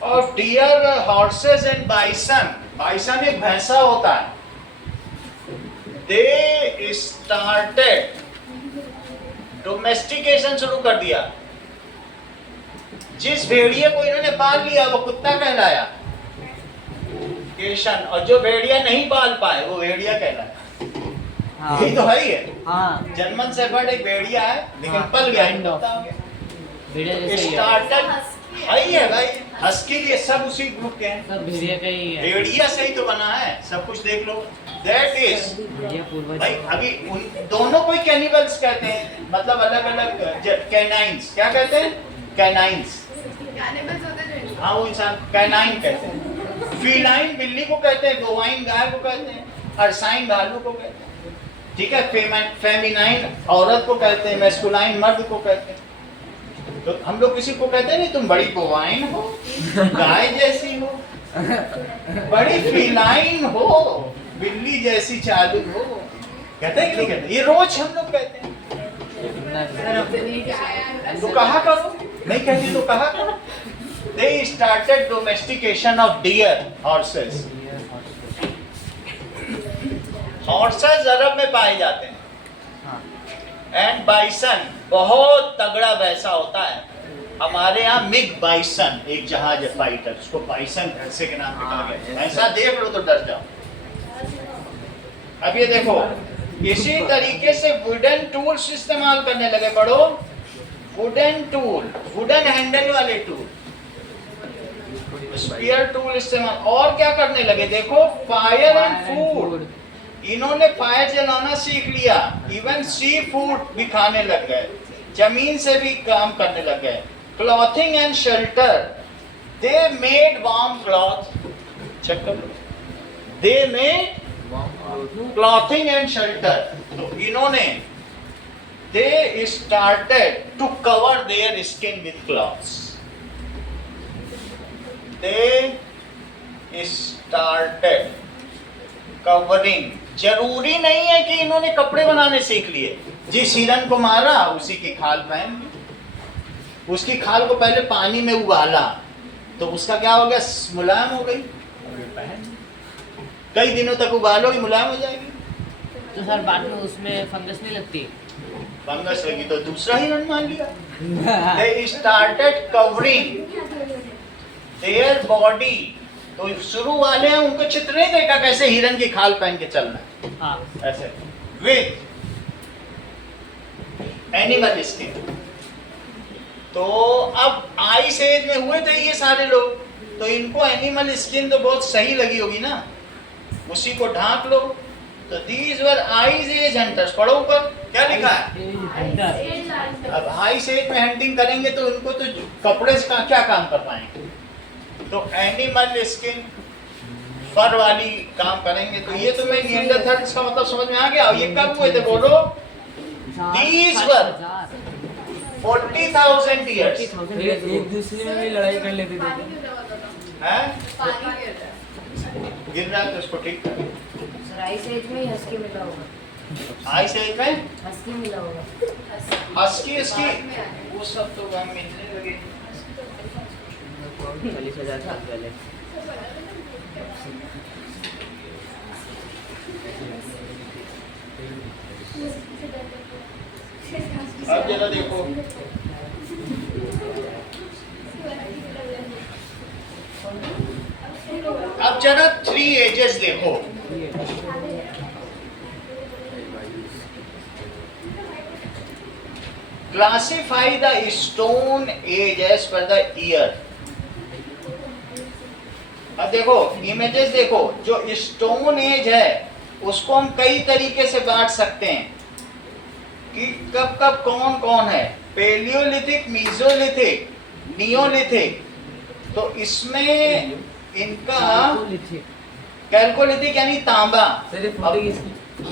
of dear, horses and bison. Bison एक भैंसा होता है। दे स्टार्टेड डोमेस्टिकेशन शुरू कर दिया। जिस भेड़िए को इन्होंने पाल लिया वो कुत्ता कहलाया, केशन, और जो भेड़िया नहीं पाल पाए वो भेड़िया कहलाया। हाँ। यही तो है ही है। हाँ। जर्मन शेफर्ड एक भेड़िया है, लेकिन हाँ, पल गया, kind of। कुत्ता हो गया। भेड़िया जैसे ही है। स्टार्टेड है ही है भाई, हस्की, ये सब उसी ग्रुप के हैं। सब भेड़िया का ही है। भेड़िया से ही तो बना है, सब कुछ देख लो। दैट इज भेड़िया पूर्वज। भाई, अभी उन दोनों को कैनिबल्स कहते हैं, मतलब अलग अलग कैनाइंस। क्या कहते हैं? कैनाइंस। हाँ, वो इंसान कैनाइन कहते हैं। फीलाइन बिल्ली को कहते हैं, बोवाइन गाय को कहते हैं, अर्साइन भालू को कहते हैं। ठीक है, फेमिनाइन औरत को कहते हैं, मैस्कुलाइन मर्द को कहते हैं। तो हम लोग किसी को कहते हैं नहीं तुम बड़ी बोवाइन हो, गाय जैसी हो, बड़ी फीलाइन हो, बिल्ली जैसी चालू हो, कहते हैं कि नहीं कहते? ये रोज हम लोग कहते हैं। तो कहा करो, नहीं कहती तो कहा करो। They started domestication of deer, horses. Horses अरब में पाए जाते हैं। एंड बाइसन, बहुत तगड़ा वैसा होता है। हमारे यहाँ मिग बाइसन एक जहाज है फाइटर, उसको बाइसन भैंसे के नाम पे कहा गया। ऐसा देख लो तो डर जाओ। अब ये देखो, इसी तरीके से वुडन टूल्स इस्तेमाल करने लगे। पढ़ो, वुडन टूल, वुडन हैंडल वाले टूल, स्पीयर टूल इस्तेमाल। और क्या करने लगे? देखो, फायर एंड फूड, इन्होंने फायर जलाना सीख लिया। इवन सी फूड भी खाने लग गए, जमीन से भी काम करने लग गए। Clothing and shelter, they made warm cloth. Check कर लो, they made clothing and shelter. तो इन्होंने they started to cover their skin with clothes. They started covering. जरूरी नहीं है कि इन्होंने कपड़े बनाने सीख लिए। जिस हिरन को मारा उसी की खाल पहन ली। उसकी खाल को पहले पानी में उबाला तो उसका क्या हो गया? मुलायम हो गई। कई दिनों तक उबालोगी, मुलायम हो जाएगी। तो सर बाद में उसमें फंगस नहीं लगती? फंगस लगी तो दूसरा हिरन मान लिया। They started covering their body। तो शुरू वाले हैं, उनको चित्र नहीं देखा कैसे हिरन की खाल पहन के चलना है। हाँ। ऐसे विद एनिमल स्किन। तो अब आइस एज में हुए थे ये सारे लोग, तो इनको एनिमल स्किन तो बहुत सही लगी होगी ना, उसी को ढांक लो। तो these were ice age hunters. पढ़ो ऊपर क्या लिखा है। अब आइस एज में हंटिंग करेंगे तो उनको तो कपड़े का क्या काम कर पाएंगे? तो एनिमल स्किन, फर वाली काम करेंगे। तो ये तो मैं निएंडरथैल्स का मतलब समझ में आ गया। ये कब हुए थे बोलो? These were 40,000 years। एक दूसरे में भी लड़ाई कर लेते थे। हैं? गिर रहा है तो उसको ठीक कर। सर आइस एज में ही हस्की मिला होगा। आइस एज में हस्की मिला होगा। हस्की इसकी वो सब तो हम मिलने लगे। 40,000 साल पहले। अब जरा देखो, अब अब जरा 3 एजेस देखो। Classify the stone age as per the year. अब देखो इमेजेस देखो, जो स्टोन एज है उसको हम कई तरीके से बांट सकते हैं कि कब कब कौन कौन है, पेलियोलिथिक, मीजोलिथिक, नियोलिथिक। तो इसमें इनका कैल्कोलिथिक यानी तांबा।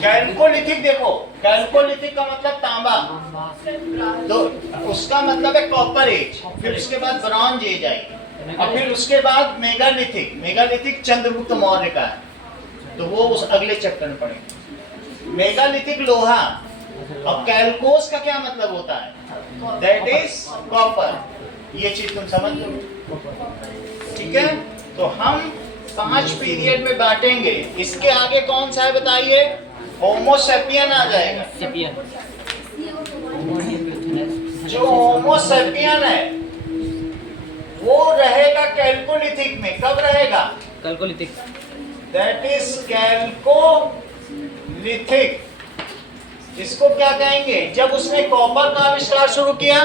कैल्कोलिथिक देखो, कैल्कोलिथिक का मतलब तांबा, तो उसका मतलब है कॉपर एज। फिर उसके बाद ब्रॉन्ज एज आई, और फिर उसके बाद मेगालिथिक। मेगालिथिक चंद्रगुप्त मौर्य का है, तो वो उस अगले चैप्टर में पढ़ेंगे। मेगालिथिक लोहा। और कैल्कोस का क्या मतलब होता है? That is copper. ये चीज तुम समझ लो, ठीक है। तो हम 5 पीरियड में बांटेंगे। इसके आगे कौन सा है बताइए? होमोसेपियन आ जाएगा। जो होमोसेपियन है वो रहेगा कैल्कोलिथिक में। कब रहेगा? कैल्कोलिथिक। That is chalcolithic. इसको क्या कहेंगे? जब उसने कॉपर का आविष्कार शुरू किया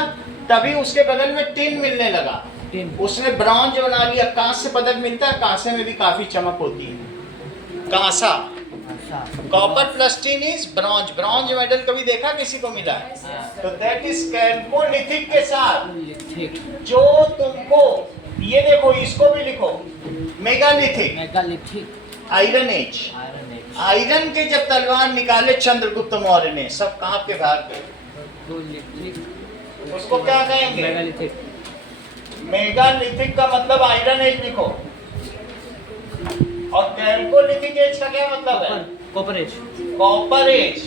तभी उसके बगल में टिन मिलने लगा, उसने ब्रॉन्ज बना लिया। कांस्य पदक मिलता है, कांसे में भी काफी चमक होती है। कांसा, copper plus tin is bronze. Bronze medal कभी देखा किसी को मिला है? तो दैट इज कैल्कोलिथिक के साथ जो तुमको, ये देखो इसको भी लिखो, मेगालिथिक, आयरन एज। आयरन के जब तलवार निकाले चंद्रगुप्त मौर्य ने, सब कांप के भाग गए। उसको क्या कहेंगे? मेगालिथिक का मतलब आयरन एज लिखो। और कैल्कोलिथिक एज का क्या मतलब है? Copper age. Copper age.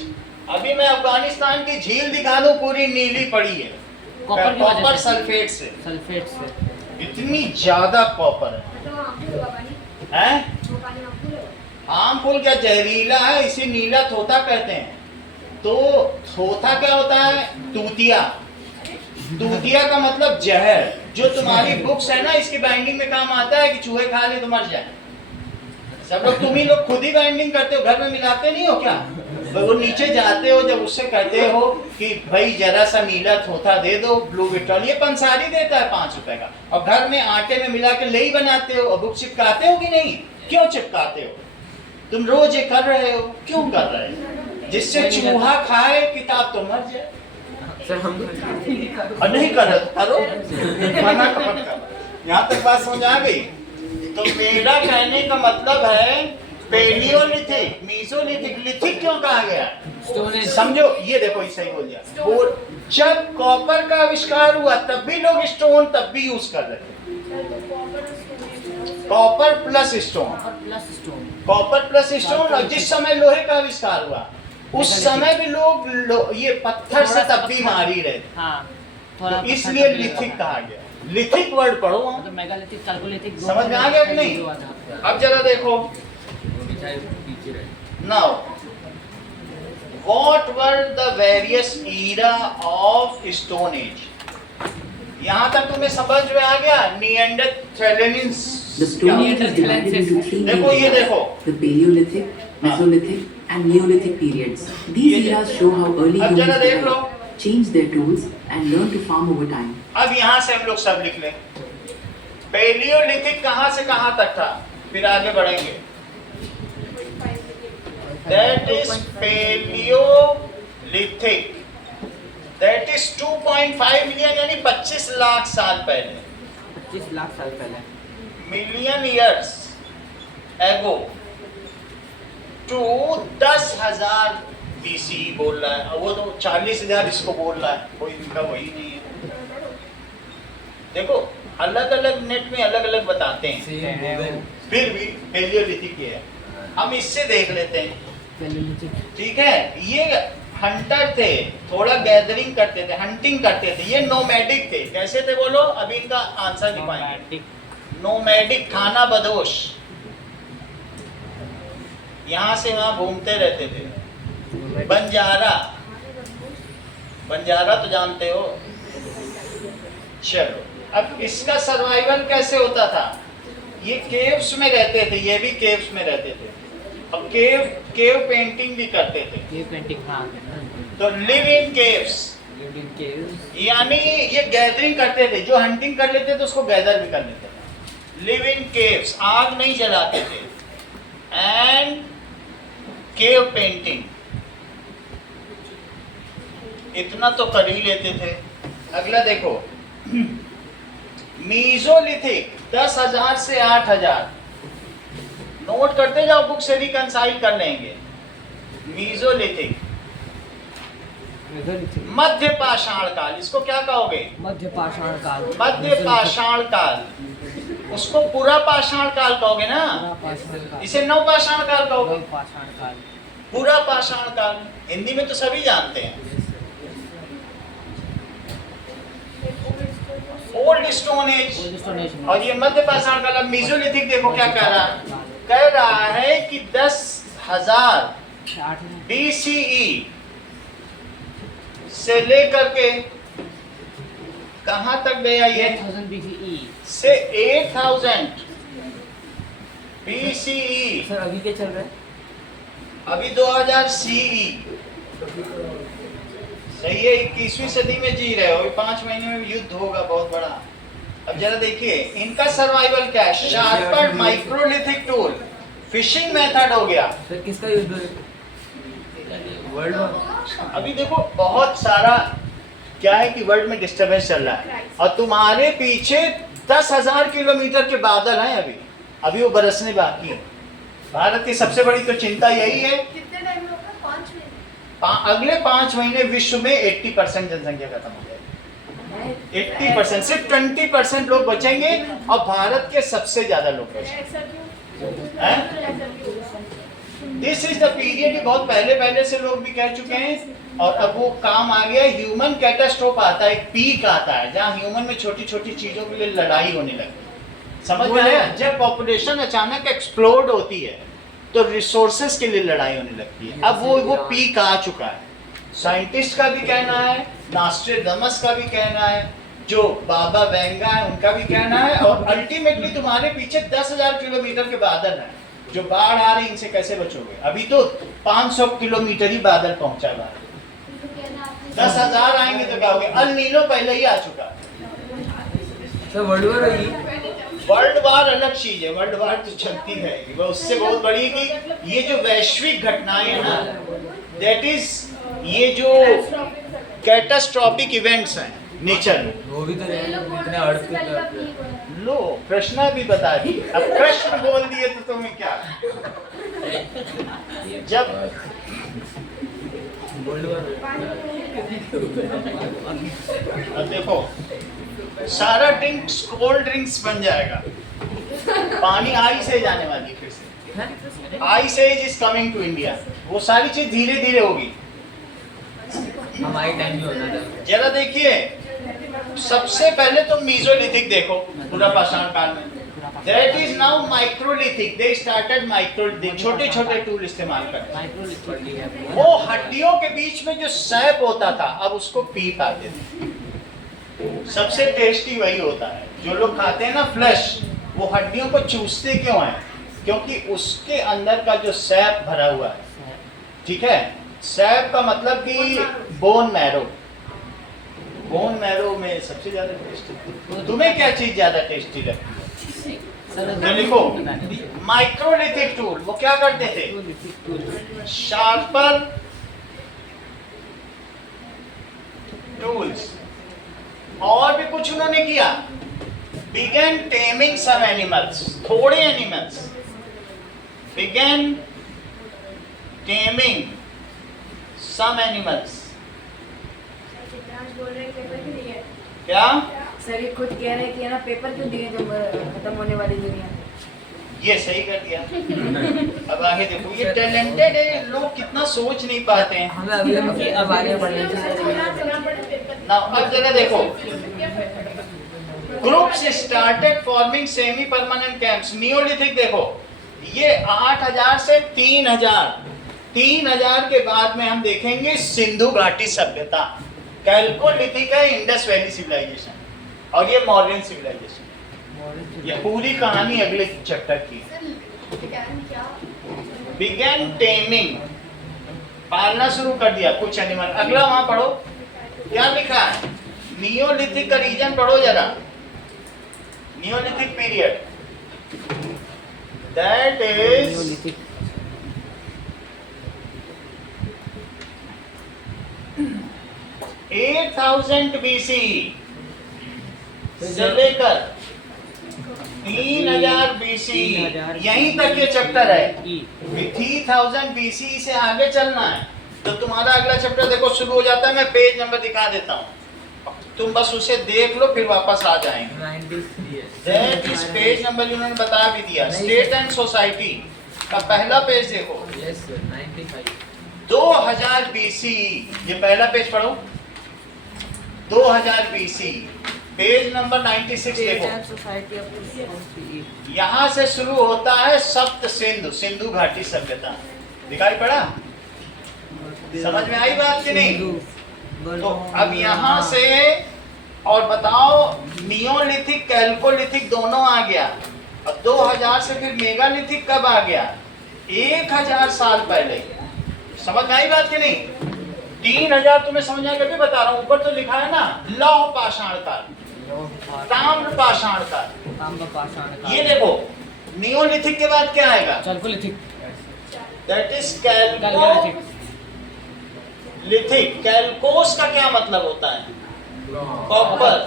अभी मैं अफगानिस्तान की झील दिखा दूं, पूरी नीली पड़ी है कॉपर सल्फेट से। इतनी ज्यादा कॉपर है। हार्मफुल क्या, जहरीला है, इसे नीला थोथा कहते हैं। तो थोथा क्या होता है? तूतिया। तूतिया का मतलब जहर। जो तुम्हारी बुक्स है ना, इसकी बाइंडिंग में काम आता है कि चूहे खा ले तो मर जाए। सब लोग, तुम ही लोग खुद ही बाइंडिंग करते हो, घर में मिलाते नहीं हो क्या? वो नीचे जाते हो, जब उससे कहते हो कि भाई जरा सा नीला थोथा दे दो, ब्लू विट्रॉल, ये पंसारी देता है 5 रुपए का, और घर में आटे में मिला के ले बनाते हो। और बुक चिपकाते हो कि नहीं? क्यों चिपकाते हो? तुम रोज ये कर रहे हो, क्यों कर रहे हो? जिससे चूहा खाए किताब तो मर जाए। सर हम और नहीं कर रहे तो करो, मना कपट करो। यहाँ तक बात समझ आ गई? तो मेरा कहने का मतलब है पेलियोलिथिक, मीसोलिथिक, लिथिक क्यों कहा गया? समझो, ये देखो ये सही बोल दिया। वो जब कॉपर का आविष्कार हुआ तब भी लोग स्टोन तब भी यूज कर रहे थे। Copper plus stone, copper plus stone. और जिस समय लोहे का आविष्कार हुआ उस समय भी लोग ये पत्थर से तब भी मार ही रहे थे। तो इसलिए लिथिक कहा गया। लिथिक वर्ड पढ़ो, मेगालिथिक, कैल्कोलिथिक समझ में आ गया कि नहीं? अब जरा देखो, now what were the various era of stone age? यहाँ तक तुम्हें समझ में आ गया? निएंडरथैलियंस। The Stone Age is divided into 3 देखो, ये eras: देखो, the Paleolithic, Mesolithic, and Neolithic periods. These eras show how early अब जरा humans देख लो। developed, changed their tools, and learned to farm over time. अब यहाँ से हम लोग सब लिख लें। पेलियोलिथिक कहाँ से कहाँ तक था, फिर आगे बढ़ेंगे। That is Paleolithic. That is 2.5 million यानी 25 लाख साल पहले। 25 लाख साल पहले। Million years ago to 10,000 BC बोल रहा है। वो तो 40,000 इसको बोल रहा है, कोई इनका वही नहीं है। देखो अलग अलग नेट में अलग अलग बताते हैं, फिर भी पेलियोलिथिक है। हम इससे देख लेते हैं, ठीक है। ये हंटर थे, थोड़ा गैदरिंग करते थे, हंटिंग करते थे। ये नोमैडिक थे। कैसे थे बोलो? अभी इनका आंसर नहीं पाएंगे। नोमैडिक, खाना बदोश, यहाँ से वहाँ घूमते रहते थे। बंजारा, बंजारा तो जानते हो। चलो, अब इसका सर्वाइवल कैसे होता था? ये केव्स में रहते थे, ये भी केव्स में रहते थे, और केव पेंटिंग भी करते थे। केव पेंटिंग, हाँ। तो live in caves lived in caves, यानी ये गैदरिंग करते थे, जो हंटिंग कर लेते थे उसको गैदर भी कर लेते थे। लिव इन केव्स, आग नहीं जलाते थे। एंड केव पेंटिंग, इतना तो कर ही लेते थे। अगला देखो, मीजोलिथिक 10,000 से 8,000, नोट करते जाओ, बुक से रिकंसाइल कर लेंगे। मीजोलिथिक, मध्य पाषाण काल, इसको क्या कहोगे? मध्य पाषाण काल। मध्य पाषाण काल, उसको पूरा पाषाण काल कहोगे ना, पाषाण काल, इसे नव पाषाण काल कहोगे। पाषाण काल, पूरा पाषाण काल हिंदी में तो सभी जानते हैं। ओल्ड स्टोन एज, और ये मध्य पाषाण काल। अब मीजोलिथिक देखो क्या कह रहा है, कह रहा है कि 10,000 BCE से लेकर के कहां तक गया ये? 1000 BCE से 8000 BCE। सर अभी क्या चल रहा है? अभी 2000 CE। सही है, 21वीं सदी में जी रहे हो। अभी 5 महीने में युद्ध होगा बहुत बड़ा। अब जरा देखिए इनका सर्वाइवल क्या है। Sharper microlithic tool, fishing method हो गया। सर किसका युद्ध है? World war. अभी देखो बहुत सारा क्या है कि वर्ल्ड में डिस्टरबेंस चल रहा है, और तुम्हारे पीछे 10,000 किलोमीटर के बादल हैं। अभी वो बरसने बाकी है। भारत की सबसे बड़ी तो चिंता यही है, कितने टाइम में होगा? 5 महीने। अगले 5 महीने विश्व में 80% जनसंख्या खत्म हो जाएगी। 80%, सिर्फ 20% लोग बचेंगे, और भारत के सबसे ज्यादा लोग बचेंगे। ऐसा क्यों? हैं? ऐसा क्यों? दिस इज द पीरियड, बहुत पहले से लोग भी कह चुके हैं, और अब वो काम आ गया। ह्यूमन कैटास्ट्रोफ आता है, एक पीक आता है जहाँ ह्यूमन में छोटी छोटी चीजों के लिए लड़ाई होने लगती है। समझ में आया? जब पॉपुलेशन अचानक एक्सप्लोड होती है तो रिसोर्सेस के लिए लड़ाई होने लगती है। अब वो पीक आ चुका है। साइंटिस्ट का भी कहना है, नास्ट्रेडमस का भी कहना है, जो बाबा वेंगा है उनका भी कहना है, और अल्टीमेटली तुम्हारे पीछे 10,000 किलोमीटर के बादल हैं। जो बाढ़ आ रही, इनसे कैसे बचोगे? अभी तो 500 किलोमीटर ही बादल पहुंचा हुआ है। 10,000 आएंगे तो क्या होगा? अल नीनो पहले ही आ चुका है। सर वर्ल्ड वॉर होगी? वर्ल्ड वार अलग चीज है, वर्ल्ड वार तो चलती रहेगी, वो उससे बहुत बड़ी कि ये जो वैश्विक घटनाएं है ना, दैट इज ये जो कैटास्ट्रॉफिक इवेंट्स हैं नेचर में। वो भी तो इतने अर्थ लो कृष्णा भी बता दी, अब कृष्ण बोल दिए तो तुम्हें क्या। जब वर्ल्ड वॉर। अब देखो सारा ड्रिंक्स कोल्ड ड्रिंक्स बन जाएगा, पानी आइस एज आने वाली है फिर से। Ice age is coming to India. वो सारी चीज धीरे धीरे होगी। हमारे टाइम में होता था। जरा देखिए, सबसे पहले तो मीजोलिथिक देखो, पूरा पाषाण काल में। That is now microlithic. They started microlithic, छोटे छोटे टूल इस्तेमाल करते। वो हड्डियों के बीच में जो सैप होता था, अब उसको पीक आते थे। सबसे टेस्टी वही होता है। जो लोग खाते हैं ना फ्लैश, वो हड्डियों को चूसते क्यों हैं? क्योंकि उसके अंदर का जो सैप भरा हुआ है, ठीक है। सैप का मतलब कि बोन मैरो। बोन मैरो में सबसे ज्यादा टेस्टी। तुम्हें क्या चीज ज्यादा टेस्टी लगती है? तो लिखो माइक्रोलिथिक टूल। वो क्या करते थे? Sharper tools. और भी कुछ उन्होंने किया। began taming some animals, थोड़े animals. began taming some animals। बोल रहे हैं पेपर क्यों दिए? क्या? सर ये खुद कह रहे हैं कि है ना, पेपर क्यों दिए जब खत्म होने वाली दुनिया। ये सही कर दिया। अब आगे देखो, ये टैलेंटेड है, लोग कितना सोच नहीं पाते हैं। हमें अभी अब आगे बढ़ना ना अब जरा देखो, groups started forming semi permanent camps. Neolithic देखो, ये 8,000 से 3,000 के बाद में हम देखेंगे सिंधु घाटी सभ्यता। कैल्कोलिथिक है इंडस वैली सिविलाइजेशन, और ये मॉडर्न सिविलाइजेशन। ये पूरी कहानी अगले चैप्टर की। बिगेन टेमिंग, पालना शुरू कर दिया कुछ एनिमल। अगला वहां पढ़ो क्या लिखा है, नियोलिथिक का रीजन पढ़ो जरा। Neolithic period, that is 8000 BC से लेकर 3000 BC, यहीं तक ये चैप्टर है। 3000 BC से आगे चलना है तो तुम्हारा अगला चैप्टर देखो शुरू हो जाता है। मैं पेज नंबर दिखा देता हूँ, तुम बस उसे देख लो फिर वापस आ जाएंगे। दैट इज पेज नंबर इन्होंने बता भी दिया। स्टेट एंड सोसाइटी का पहला पेज देखो। 2000 BC, ये पहला पेज पढ़ो। 2000 BC, पेज नंबर 96 देखो। यहाँ से शुरू होता है सप्त सिंधु, सिंधु घाटी सभ्यता। दिखाई पड़ा, समझ में आई बात कि नहीं? तो अब यहाँ से और बताओ, नियोलिथिक कैल्कोलिथिक दोनों आ गया। अब 2000 से फिर मेगालिथिक कब आ गया? 1000 साल पहले। समझ में आई बात कि नहीं? 3000 तुम्हें समझ आएगा भी बता रहा हूँ। ऊपर तो लिखा है ना, लौह पाषाण काल, ताम्र पाषाण काल। ये देखो, नियोलिथिक के बाद क्या आएगा? Chalcolithic. That is chalcolithic. Chalcos का क्या मतलब होता है? कॉपर।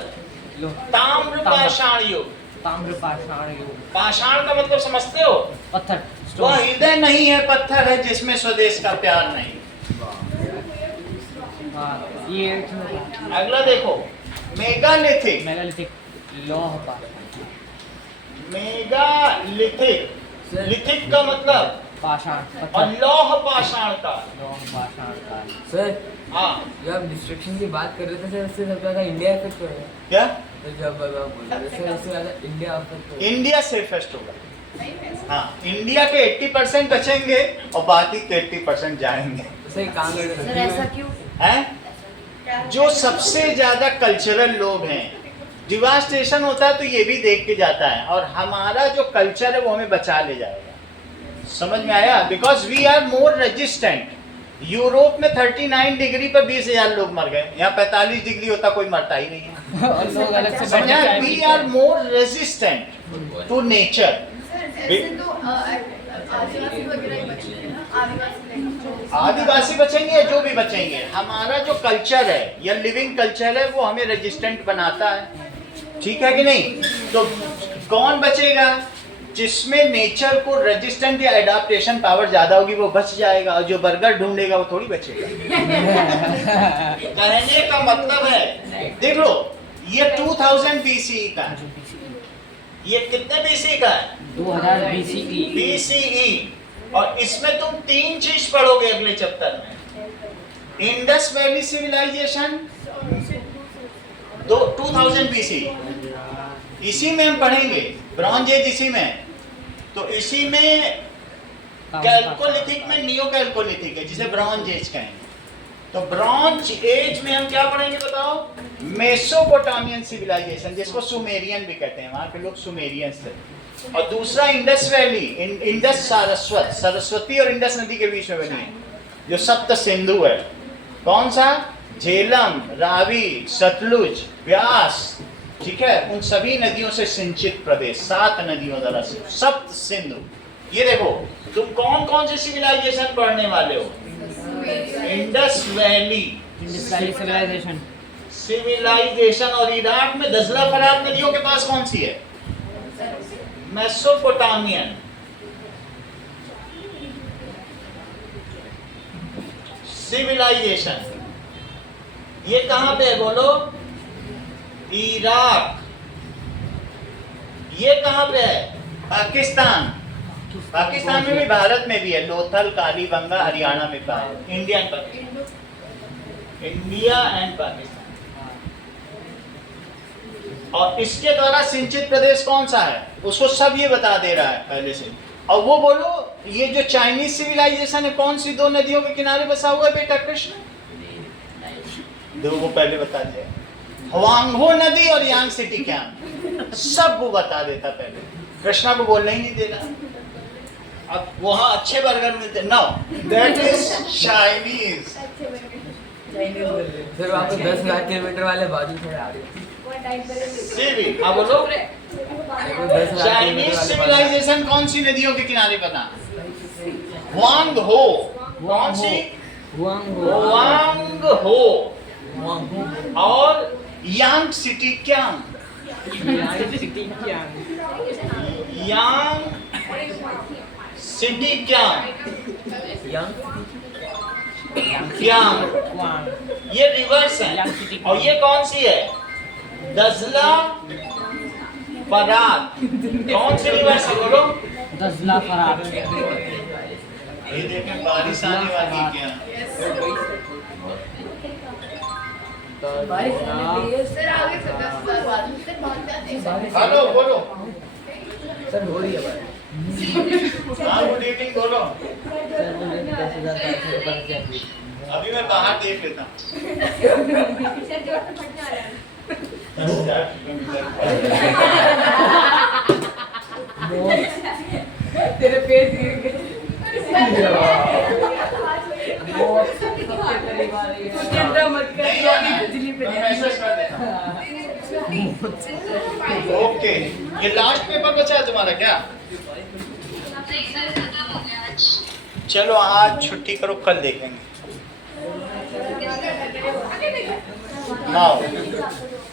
ताम्र पाषाण युग। ताम्र पाषाण युग। पाषाण का मतलब समझते हो? पत्थर। वह हृदय नहीं है, पत्थर है जिसमें स्वदेश का प्यार नहीं। ये अगला देखो, मेगालिथिक। मेगालिथिक, लौह पाषाण। मेगालिथिक, लिथिक का मतलब पाषाण, और लौह पाषाण का। लौह पाषाण का। सर, हाँ जब आप डिस्ट्रक्शन की बात कर रहे थे सर, उससे सबसे ज्यादा इंडिया इफेक्ट होगा। क्या? तो जब आप बोल रहे थे सर, उससे ज्यादा इंडिया इफेक्ट होगा। इंडिया सेफेस्ट होगा। हाँ, इंडिया के 80% बचेंगे और बाकी के 80% जाएंगे। सही काम कर रहे सर ऐसा क्यों? हैं? जो सबसे ज्यादा कल्चरल लोग हैं, डिवास्टेशन होता है तो ये भी देख के जाता है, और हमारा जो कल्चर है वो हमें बचा ले जाएगा। समझ में आया? Because we are more resistant. Europe में 39 डिग्री पर 20,000 लोग मर गए, यहाँ 45 डिग्री होता कोई मरता ही नहीं है। और लोग अलग से समझा? We are more resistant to nature. आदिवासी बचेंगे, जो भी बचेंगे, हमारा जो कल्चर है या लिविंग कल्चर है वो हमें रेजिस्टेंट बनाता है। ठीक है कि नहीं? तो कौन बचेगा? जिसमें नेचर को रेजिस्टेंट या एडाप्टेशन पावर ज्यादा होगी वो बच जाएगा, और जो बर्गर ढूंढेगा वो थोड़ी बचेगा। कहने का मतलब है, देख लो, ये 2000 BCE का है। ये कितने BC का है? 2000 BCE। BCE। और इसमें तुम 3 चीज पढ़ोगे अगले चैप्टर में। इंडस वैली सिविलाइजेशन 2000 BC, इसी में हम पढ़ेंगे। ब्रॉन्ज एज इसी में, तो इसी में कैल्कोलिथिक में नियो कैल्कोलिथिक है जिसे ब्रॉन्ज एज कहेंगे। तो ब्रॉन्ज एज में हम क्या पढ़ेंगे बताओ? मेसोपोटामियन सिविलाइजेशन, जिसको सुमेरियन भी कहते हैं, वहां के लोग सुमेरियंस थे। और दूसरा Indus valley, Indus Saraswat, Saraswati और इंडस नदी के बीच में बनी है, जो सप्त सिंधु है। कौन सा? झेलम, रावी, सतलुज, व्यास। ठीक है, उन सभी नदियों से सिंचित प्रदेश, 7 नदियों द्वारा सप्त सिंधु। ये देखो, तुम कौन कौन से सिविलाइजेशन पढ़ने वाले हो? Indus valley civilisation. सिविलाइजेशन। और इराक में दजला फरात नदियों के पास कौन सी है? मेसोपोटामियन। सिविलाइजेशन ये कहां पे है बोलो? इराक। ये कहां पे है? पाकिस्तान। पाकिस्तान में भी, भारत में भी है, लोथल, कालीबंगा, हरियाणा में पाए। India and Pakistan. और इसके द्वारा सिंचित प्रदेश कौन सा है उसको सब ये बता दे रहा है पहले से। और वो बोलो, ये जो चाइनीज सिविलाइजेशन है कौन सी 2 नदियों के किनारे बसा हुआ है बेटा कृष्ण? 2 को पहले बता दिया। हुआंगहो नदी और यांग सिटी क्या, सब वो बता देता पहले, कृष्णा को बोलना ही नहीं देना। अब वहाँ अच्छे बर्गर मिलते, know that is Chinese. Sir आपको 10,000 किलोमीटर वाले बाजू से आ रहे हैं। सीवी, हाँ बोलो। 10,000 चाइनीज सिविलाइजेशन कौन सी नदियों के किनारे बना? हुआंगहो, कौन सी? हुआंगहो। और यांग सिटी क्या? यांग सिटी क्या? ये रिवर्स है। और ये कौन सी है? दजला फरात। कौन सी रिवर्स है बोलो? दजला फरात। ये देखें बारिश आने वाली है क्या? सर आगे से 10 साल बाद सर बहुत जाते हैं। हेलो बोलो। सर हो रही है बात। हाँ गुड इवनिंग बोलो। सर मुझे 10,000 का ऊपर क्या चाहिए? अभी मैं बाहर देख लेता हूँ। सर जो फटने आ रहा है। तेरे पेट गिर गए। चिंता मत कर, नहीं आना है। बिजली पे मैं मैसेज कर देता हूँ। ओके, ये लास्ट पेपर बचा है तुम्हारा क्या? चलो आज छुट्टी करो, कल देखेंगे। नाउ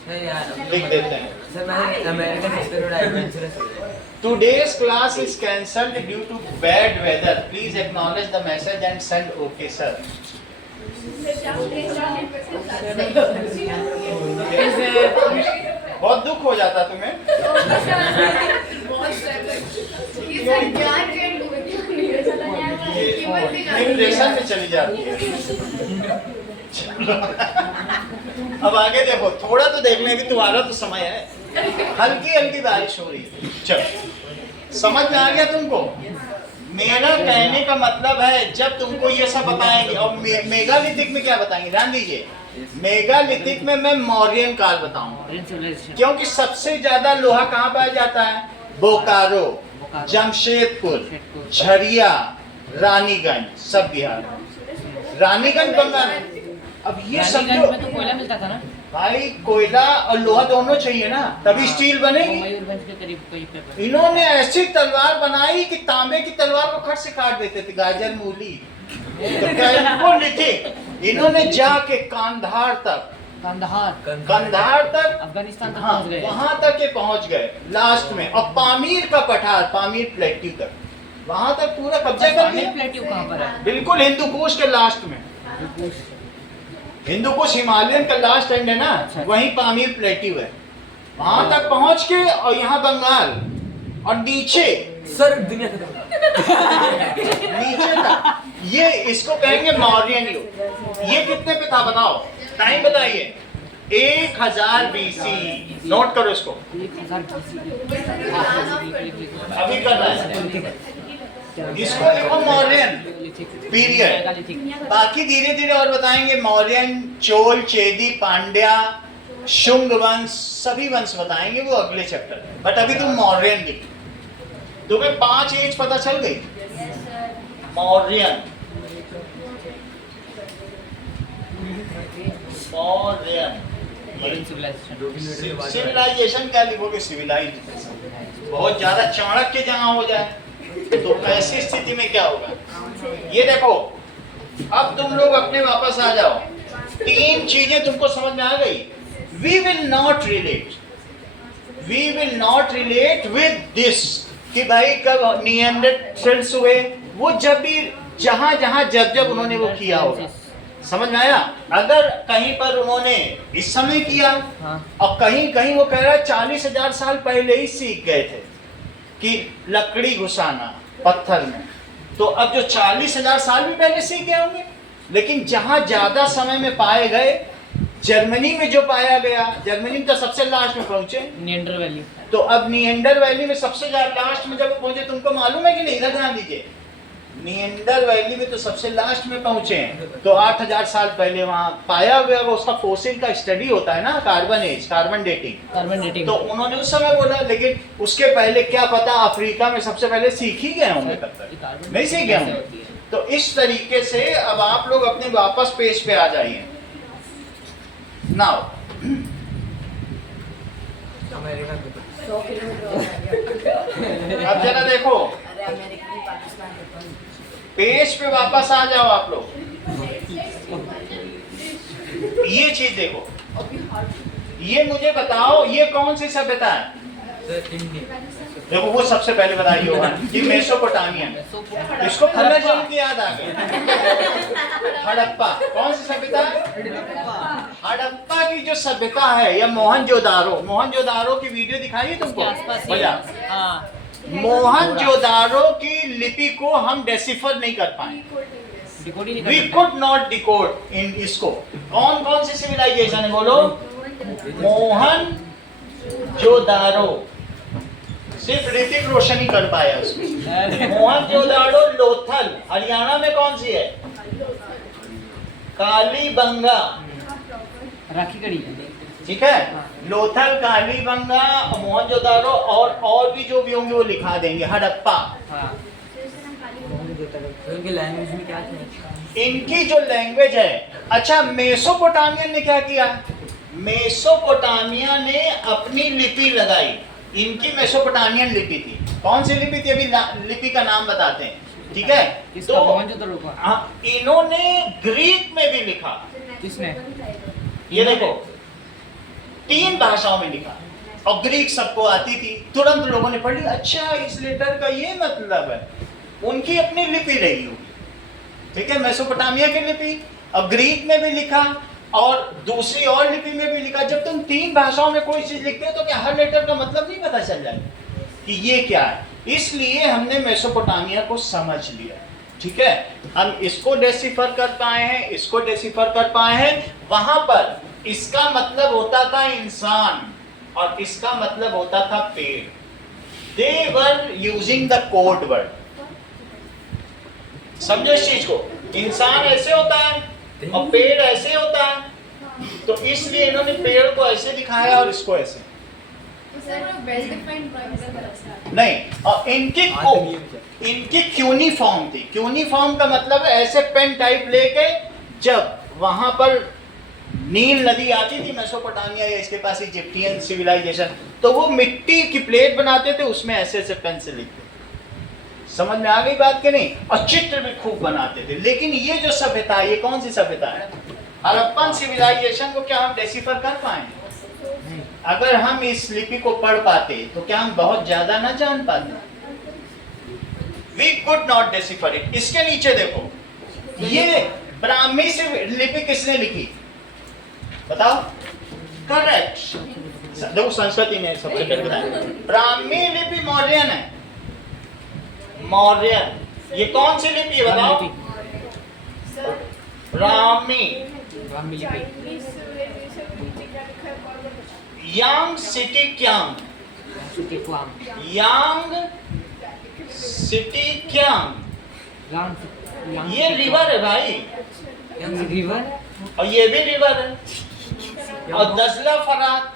नहीं यार लिख देते हैं। सर मैंने अमेरिकन हिस्ट्री थोड़ा एडवेंचरस हो गया। Today's class is cancelled due to bad weather. Please acknowledge the message and send okay, sir. बहुत दुख हो जाता तुम्हें? ये सर ज्ञान ट्रेंड हुए डिप्रेशन में चली जाती है। अब आगे देखो, थोड़ा तो देखने की तुम्हारा तो समय है। हल्की हल्की बारिश हो रही है। चलो समझ में आ गया तुमको? मेरा कहने का मतलब है जब तुमको ये सब बताएंगे, और मेगालिथिक में क्या बताएंगे ध्यान दीजिए। मेगालिथिक में मैं मौर्यन काल बताऊंगा, क्योंकि सबसे ज्यादा लोहा कहाँ पाया जाता है? बोकारो, जमशेदपुर, झरिया, रानीगंज, सब बिहार। रानीगंज बंगाल। अब ये सब में तो कोयला मिलता था ना भाई, कोयला और लोहा दोनों चाहिए ना, तभी स्टील बनेगी। मयूरभंज के करीब कोई पेपर। इन्होंने ऐसी तलवार बनाई कि तांबे की तलवार को खट से काट देते थे, गाजर मूली। तो क्या लिखे इन्होंने जाके कांधार तक, कंधार तक, अफगानिस्तान तक हाँ पहुंच गए। वहां तक ये पहुंच गए लास्ट में। और पामीर का पठार, पामीर प्लेट्यू तक, वहां तक पूरा कब्जा कर लिया। प्लेट्यू कहाँ पर है? बिल्कुल हिंदू कुश के लास्ट में। हिंदू कुश हिमालयन का लास्ट एंड है ना, वहीं पामीर प्लेट्यू है। वहां तक पहुंच के, और यहाँ बंगाल, और नीचे सर दुनिया खत्म। नीचे तक ये इसको कहेंगे मौर्यन युग। ये कितने पे था बताओ, टाइम बताइए। 1000 बीसी। नोट करो इसको, 1000 अभी कर रहा है। इसको देखो मौर्यन पीरियड। बाकी धीरे धीरे और बताएंगे। मौर्यन, चोल, चेदी, पांड्या, शुंग वंश, सभी वंश बताएंगे वो अगले चैप्टर में। बट अभी तुम मौर्यन लिख। तुम्हें 5 एज पता चल गई? मौर्यन, मौर्यन सिविलाइजेशन क्या लिखोगे? सिविलाइजेशन। बहुत ज्यादा चाणक्य जहां हो जाए तो ऐसी स्थिति में क्या होगा? ये देखो, अब तुम लोग अपने वापस आ जाओ। 3 चीजें तुमको समझ में आ गई। We will not relate with this कि भाई कब निएंडरथैल्स हुए, वो जब भी जहां जहां जब उन्होंने वो किया होगा। समझ में आया? अगर कहीं पर उन्होंने इस समय किया, और कहीं कहीं वो कह रहा है 40,000 साल पहले ही सीख गए थे कि लकड़ी घुसाना पत्थर में, तो अब जो 40,000 साल भी पहले सीख गए होंगे। लेकिन जहां ज्यादा समय में पाए गए, जर्मनी में जो पाया गया, जर्मनी में तो सबसे लास्ट में पहुंचे, निएंडर वैली। तो अब निएंडर वैली में सबसे लास्ट में जब पहुंचे, तुमको मालूम है कि नहीं? इधर ध्यान दीजिए। निएंडर वैली में तो सबसे लास्ट में पहुंचे हैं, तो 8000 साल पहले वहां पाया गया वो, उसका फोसिल का स्टडी होता है ना, कार्बन एज, कार्बन डेटिंग, तो उन्होंने उस समय बोला। लेकिन उसके पहले क्या पता अफ्रीका में सबसे पहले सीख ही गए होंगे, तब तक नहीं सीख गए होंगे। तो इस तरीके से अब आप लोग अपने वापस पेज पे आ जाइए। नाउ अमेरिका में 100 किलोमीटर और आ गया। अब जरा देखो, अरे अमेरिका भी पाकिस्तान के पास। पेज पे वापस आ जाओ आप लोग। ये चीज देखो, ये मुझे बताओ ये कौन सी सभ्यता है? देखो वो सबसे पहले बताइए होगा कि मेसोपोटामियन, इसको खुला जम के याद आ गया। हड़प्पा कौन सी सभ्यता है? हड़प्पा की जो सभ्यता है, या मोहनजोदारो, मोहनजोदारो की वीडियो दिखाई है तुमको? भैया मोहनजोदारो की लिपि को हम डेसिफर नहीं कर पाए, वी कुड नॉट डिकोड इन इसको। कौन कौन सी सिविलाइजेशन है बोलो? मोहनजोदारो, सिर्फ ऋतिक रोशन ही कर पाया उसमें। मोहनजोदारो लोथल, हरियाणा में कौन सी है? कालीबंगा, राखी कड़ी। ठीक है। लोथल, कालीबंगा, मोहनजोदारो और भी जो भी होंगे वो लिखा देंगे। हड़प्पा, उनके लैंग्वेज में क्या था? इनकी जो लैंग्वेज है। अच्छा, मेसोपोटामियन ने क्या किया? मेसोपोटामिया ने अपनी लिपि लगाई। इनकी मेसोपोटामियन लिपि थी। कौन सी लिपि थी? अभी लिपि का नाम बताते हैं, ठीक है। तो इन्होंने ग्रीक में भी लिखा। किसने? ये देखो 3 भाषाओं में लिखा, और ग्रीक सबको आती थी, तुरंत लोगों ने पढ़ ली। अच्छा, इस लेटर का ये मतलब है। उनकी अपनी लिपि रही होगी, ठीक है, मेसोपोटामिया की लिपि। और ग्रीक में भी लिखा और दूसरी और लिपि में भी लिखा। जब तुम 3 भाषाओं में कोई चीज लिखते हो तो क्या हर लेटर का मतलब नहीं पता चल जाएगा कि ये क्या है? इसलिए हमने मेसोपोटामिया को समझ लिया, ठीक है। हम इसको डेसिफर कर पाए हैं, इसको डेसिफर कर पाए हैं। वहां पर इसका मतलब होता था इंसान और इसका मतलब होता था पेड़। They were using the code word. समझो इस चीज को, इंसान ऐसे होता है और पेड़ ऐसे होता है, तो इसलिए इन्होंने पेड़ को ऐसे दिखाया और इसको ऐसे नहीं। और इनकी क्यूनिफॉर्म थी। क्यूनिफॉर्म का मतलब है ऐसे पेन टाइप लेके, जब वहां पर नील नदी आती थी मेसोपोटामिया या इसके पास इजिप्टियन सिविलाइजेशन, तो वो मिट्टी की प्लेट बनाते थे, उसमें ऐसे ऐसे पेन से लिखते। समझ में आ गई बात कि नहीं? और चित्र भी खूब बनाते थे। लेकिन ये जो सभ्यता है, ये कौन सी सभ्यता है? हड़प्पन सिविलाइजेशन को क्या हम डेसिफर कर पाएंगे? अगर हम इस लिपि को पढ़ पाते तो क्या हम बहुत ज्यादा ना जान पाते? We could not decipher it. इसके नीचे देखो, ये ब्राह्मी से लिपि किसने लिखी बताओ? करेक्ट, देखो संस्कृति ने सबसे पहले बताया। ब्राह्मी लिपि मौर्यन है। मौर्यन, ये कौन सी लिपि है बताओ? ब्राह्मी। यांग सिटी क्यांग, यांग सिटी क्यांग, ये रिवर है भाई, रिवर, और ये भी रिवर है। और दजला फरात,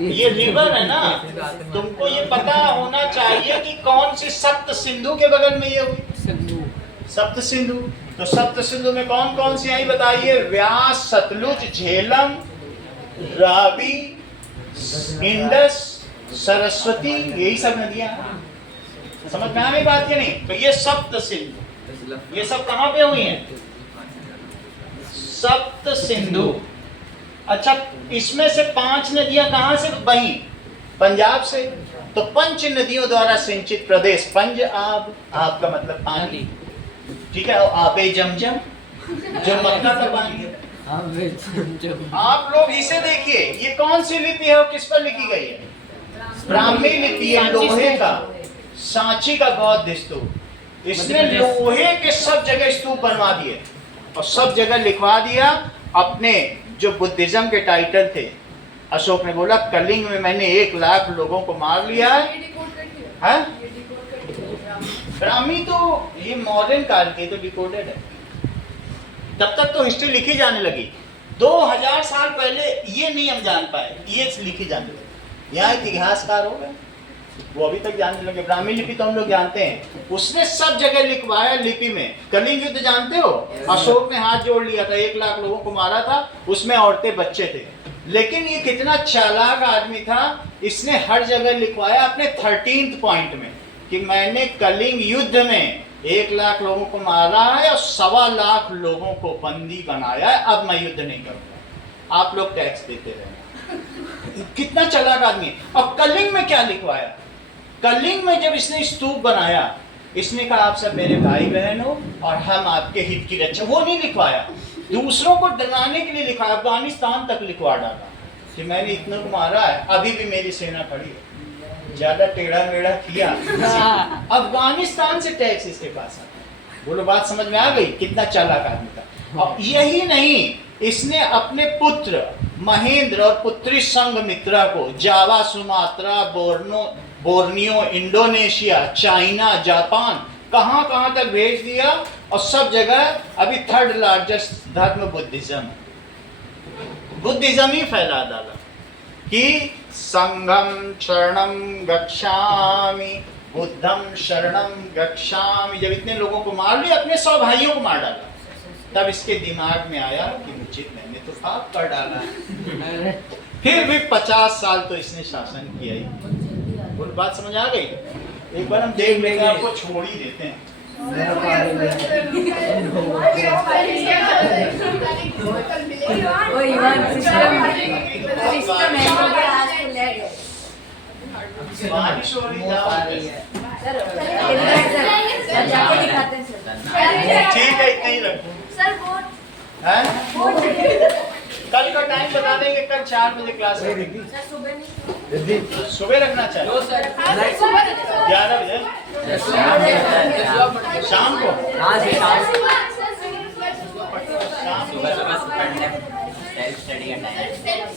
ये रिवर है ना। तुमको ये पता होना चाहिए कि कौन सी सप्त सिंधु के बगल में ये हुई? सप्त सिंधु। तो सप्त सिंधु में कौन कौन सी आई बताइए? व्यास, सतलुज, झेलम, रावी, इंडस, सरस्वती, यही सब नदियां। समझ में आ गई बात या नहीं? तो ये सप्त सिंधु, ये सब कहां पे हुई हैं? सप्त सिंधु। अच्छा, इसमें से 5 नदियां कहां से बही? पंजाब से। तो 5 नदियों द्वारा सिंचित प्रदेश पंज आब, आब का मतलब पानी, ठीक है। और आबे जमजम, जो मक्का का पानी है। आप लोग इसे देखिए, ये कौन सी लिपि है और किस पर लिखी गई है? ब्राह्मी लिपि है, लोहे का। सांची का बौद्ध स्तूप, इसने लोहे के सब जगह स्तूप बनवा दिए और सब जगह लिखवा दिया। अपने जो बुद्धिज्म के टाइटल थे, अशोक ने बोला कलिंग में मैंने 1 लाख लोगों को मार लिया है। ब्राह्मी तो ये मॉडर्न काल की तो डिकोडेड है, तब तक तो हिस्ट्री लिखी जाने लगी। 2000 साल पहले ये नहीं हम जान पाए, ये लिखी जाने लगी। यहाँ इतिहासकार हो गए, वो अभी तक जानने लगे। ब्राह्मी लिपि तो हम लोग जानते हैं, उसने सब जगह लिखवाया लिपि में। कलिंग युद्ध जानते हो, अशोक ने हाथ जोड़ लिया था, 1 लाख लोगों को मारा था, उसमें औरतें बच्चे थे। लेकिन ये कितना चालाक आदमी था, इसने हर जगह लिखवाया अपने 13th पॉइंट में कि मैंने कलिंग युद्ध में 1 लाख लोगों को मारा है और 1.25 लाख लोगों को बंदी बनाया है, अब मैं युद्ध नहीं करूंगा, आप लोग टैक्स देते रहे। कितना चालाक आदमी है। और कलिंग में क्या लिखवाया, कलिंग में जब इसने स्तूप बनाया, इसने कहा आप सब मेरे भाई बहन हो और हम आपके हित की रक्षा, वो नहीं लिखवाया, दूसरों को डराने के लिए लिखा। अफगानिस्तान तक लिखवा डाला कि मैंने इतने को मारा है, अभी भी मेरी सेना खड़ी है। ज्यादा टेढ़ा मेढ़ा किया, अफगानिस्तान से टैक्स इसके पास आता। बोलो बात समझ में आ गई, कितना चालाक आदमी था। और यही नहीं, इसने अपने पुत्र महेंद्र और पुत्री संघमित्रा को Java, Sumatra, Borneo, Indonesia, China, Japan, कहां तक भेज दिया। और सब जगह अभी 3rd लार्जेस्ट धर्म बुद्धिज्म ही फैला डाला कि संघम शरणम गच्छामि, बुद्धम शरणम गच्छामि। जब इतने लोगों को मार लिया, अपने 100 भाइयों को मार डाला, तब इसके दिमाग में आया कि मुझे मैंने तो पाप कर डाला है। फिर भी 50 साल तो इसने शासन किया ही। बोल बात समझ आ गई। एक बार हम देख लेंगे, आपको छोड़ ही देते हैं। ओ इवान सिस्टम है हो गया, आज तो ले गए बारिश हो रही है सर। सर जाके दिखाते हैं सर। ठीक है, इतना ही रखो। सर वोट हैं? कल का टाइम बता देंगे, कल 4 बजे क्लास रहेगी। सर सुबह नहीं, सुबह रखना चाहिए, 11 बजे शाम को। हाँ जी, शाम को। शाम को सुबह सुबह पढ़ने सेल्फ स्टडी का टाइम।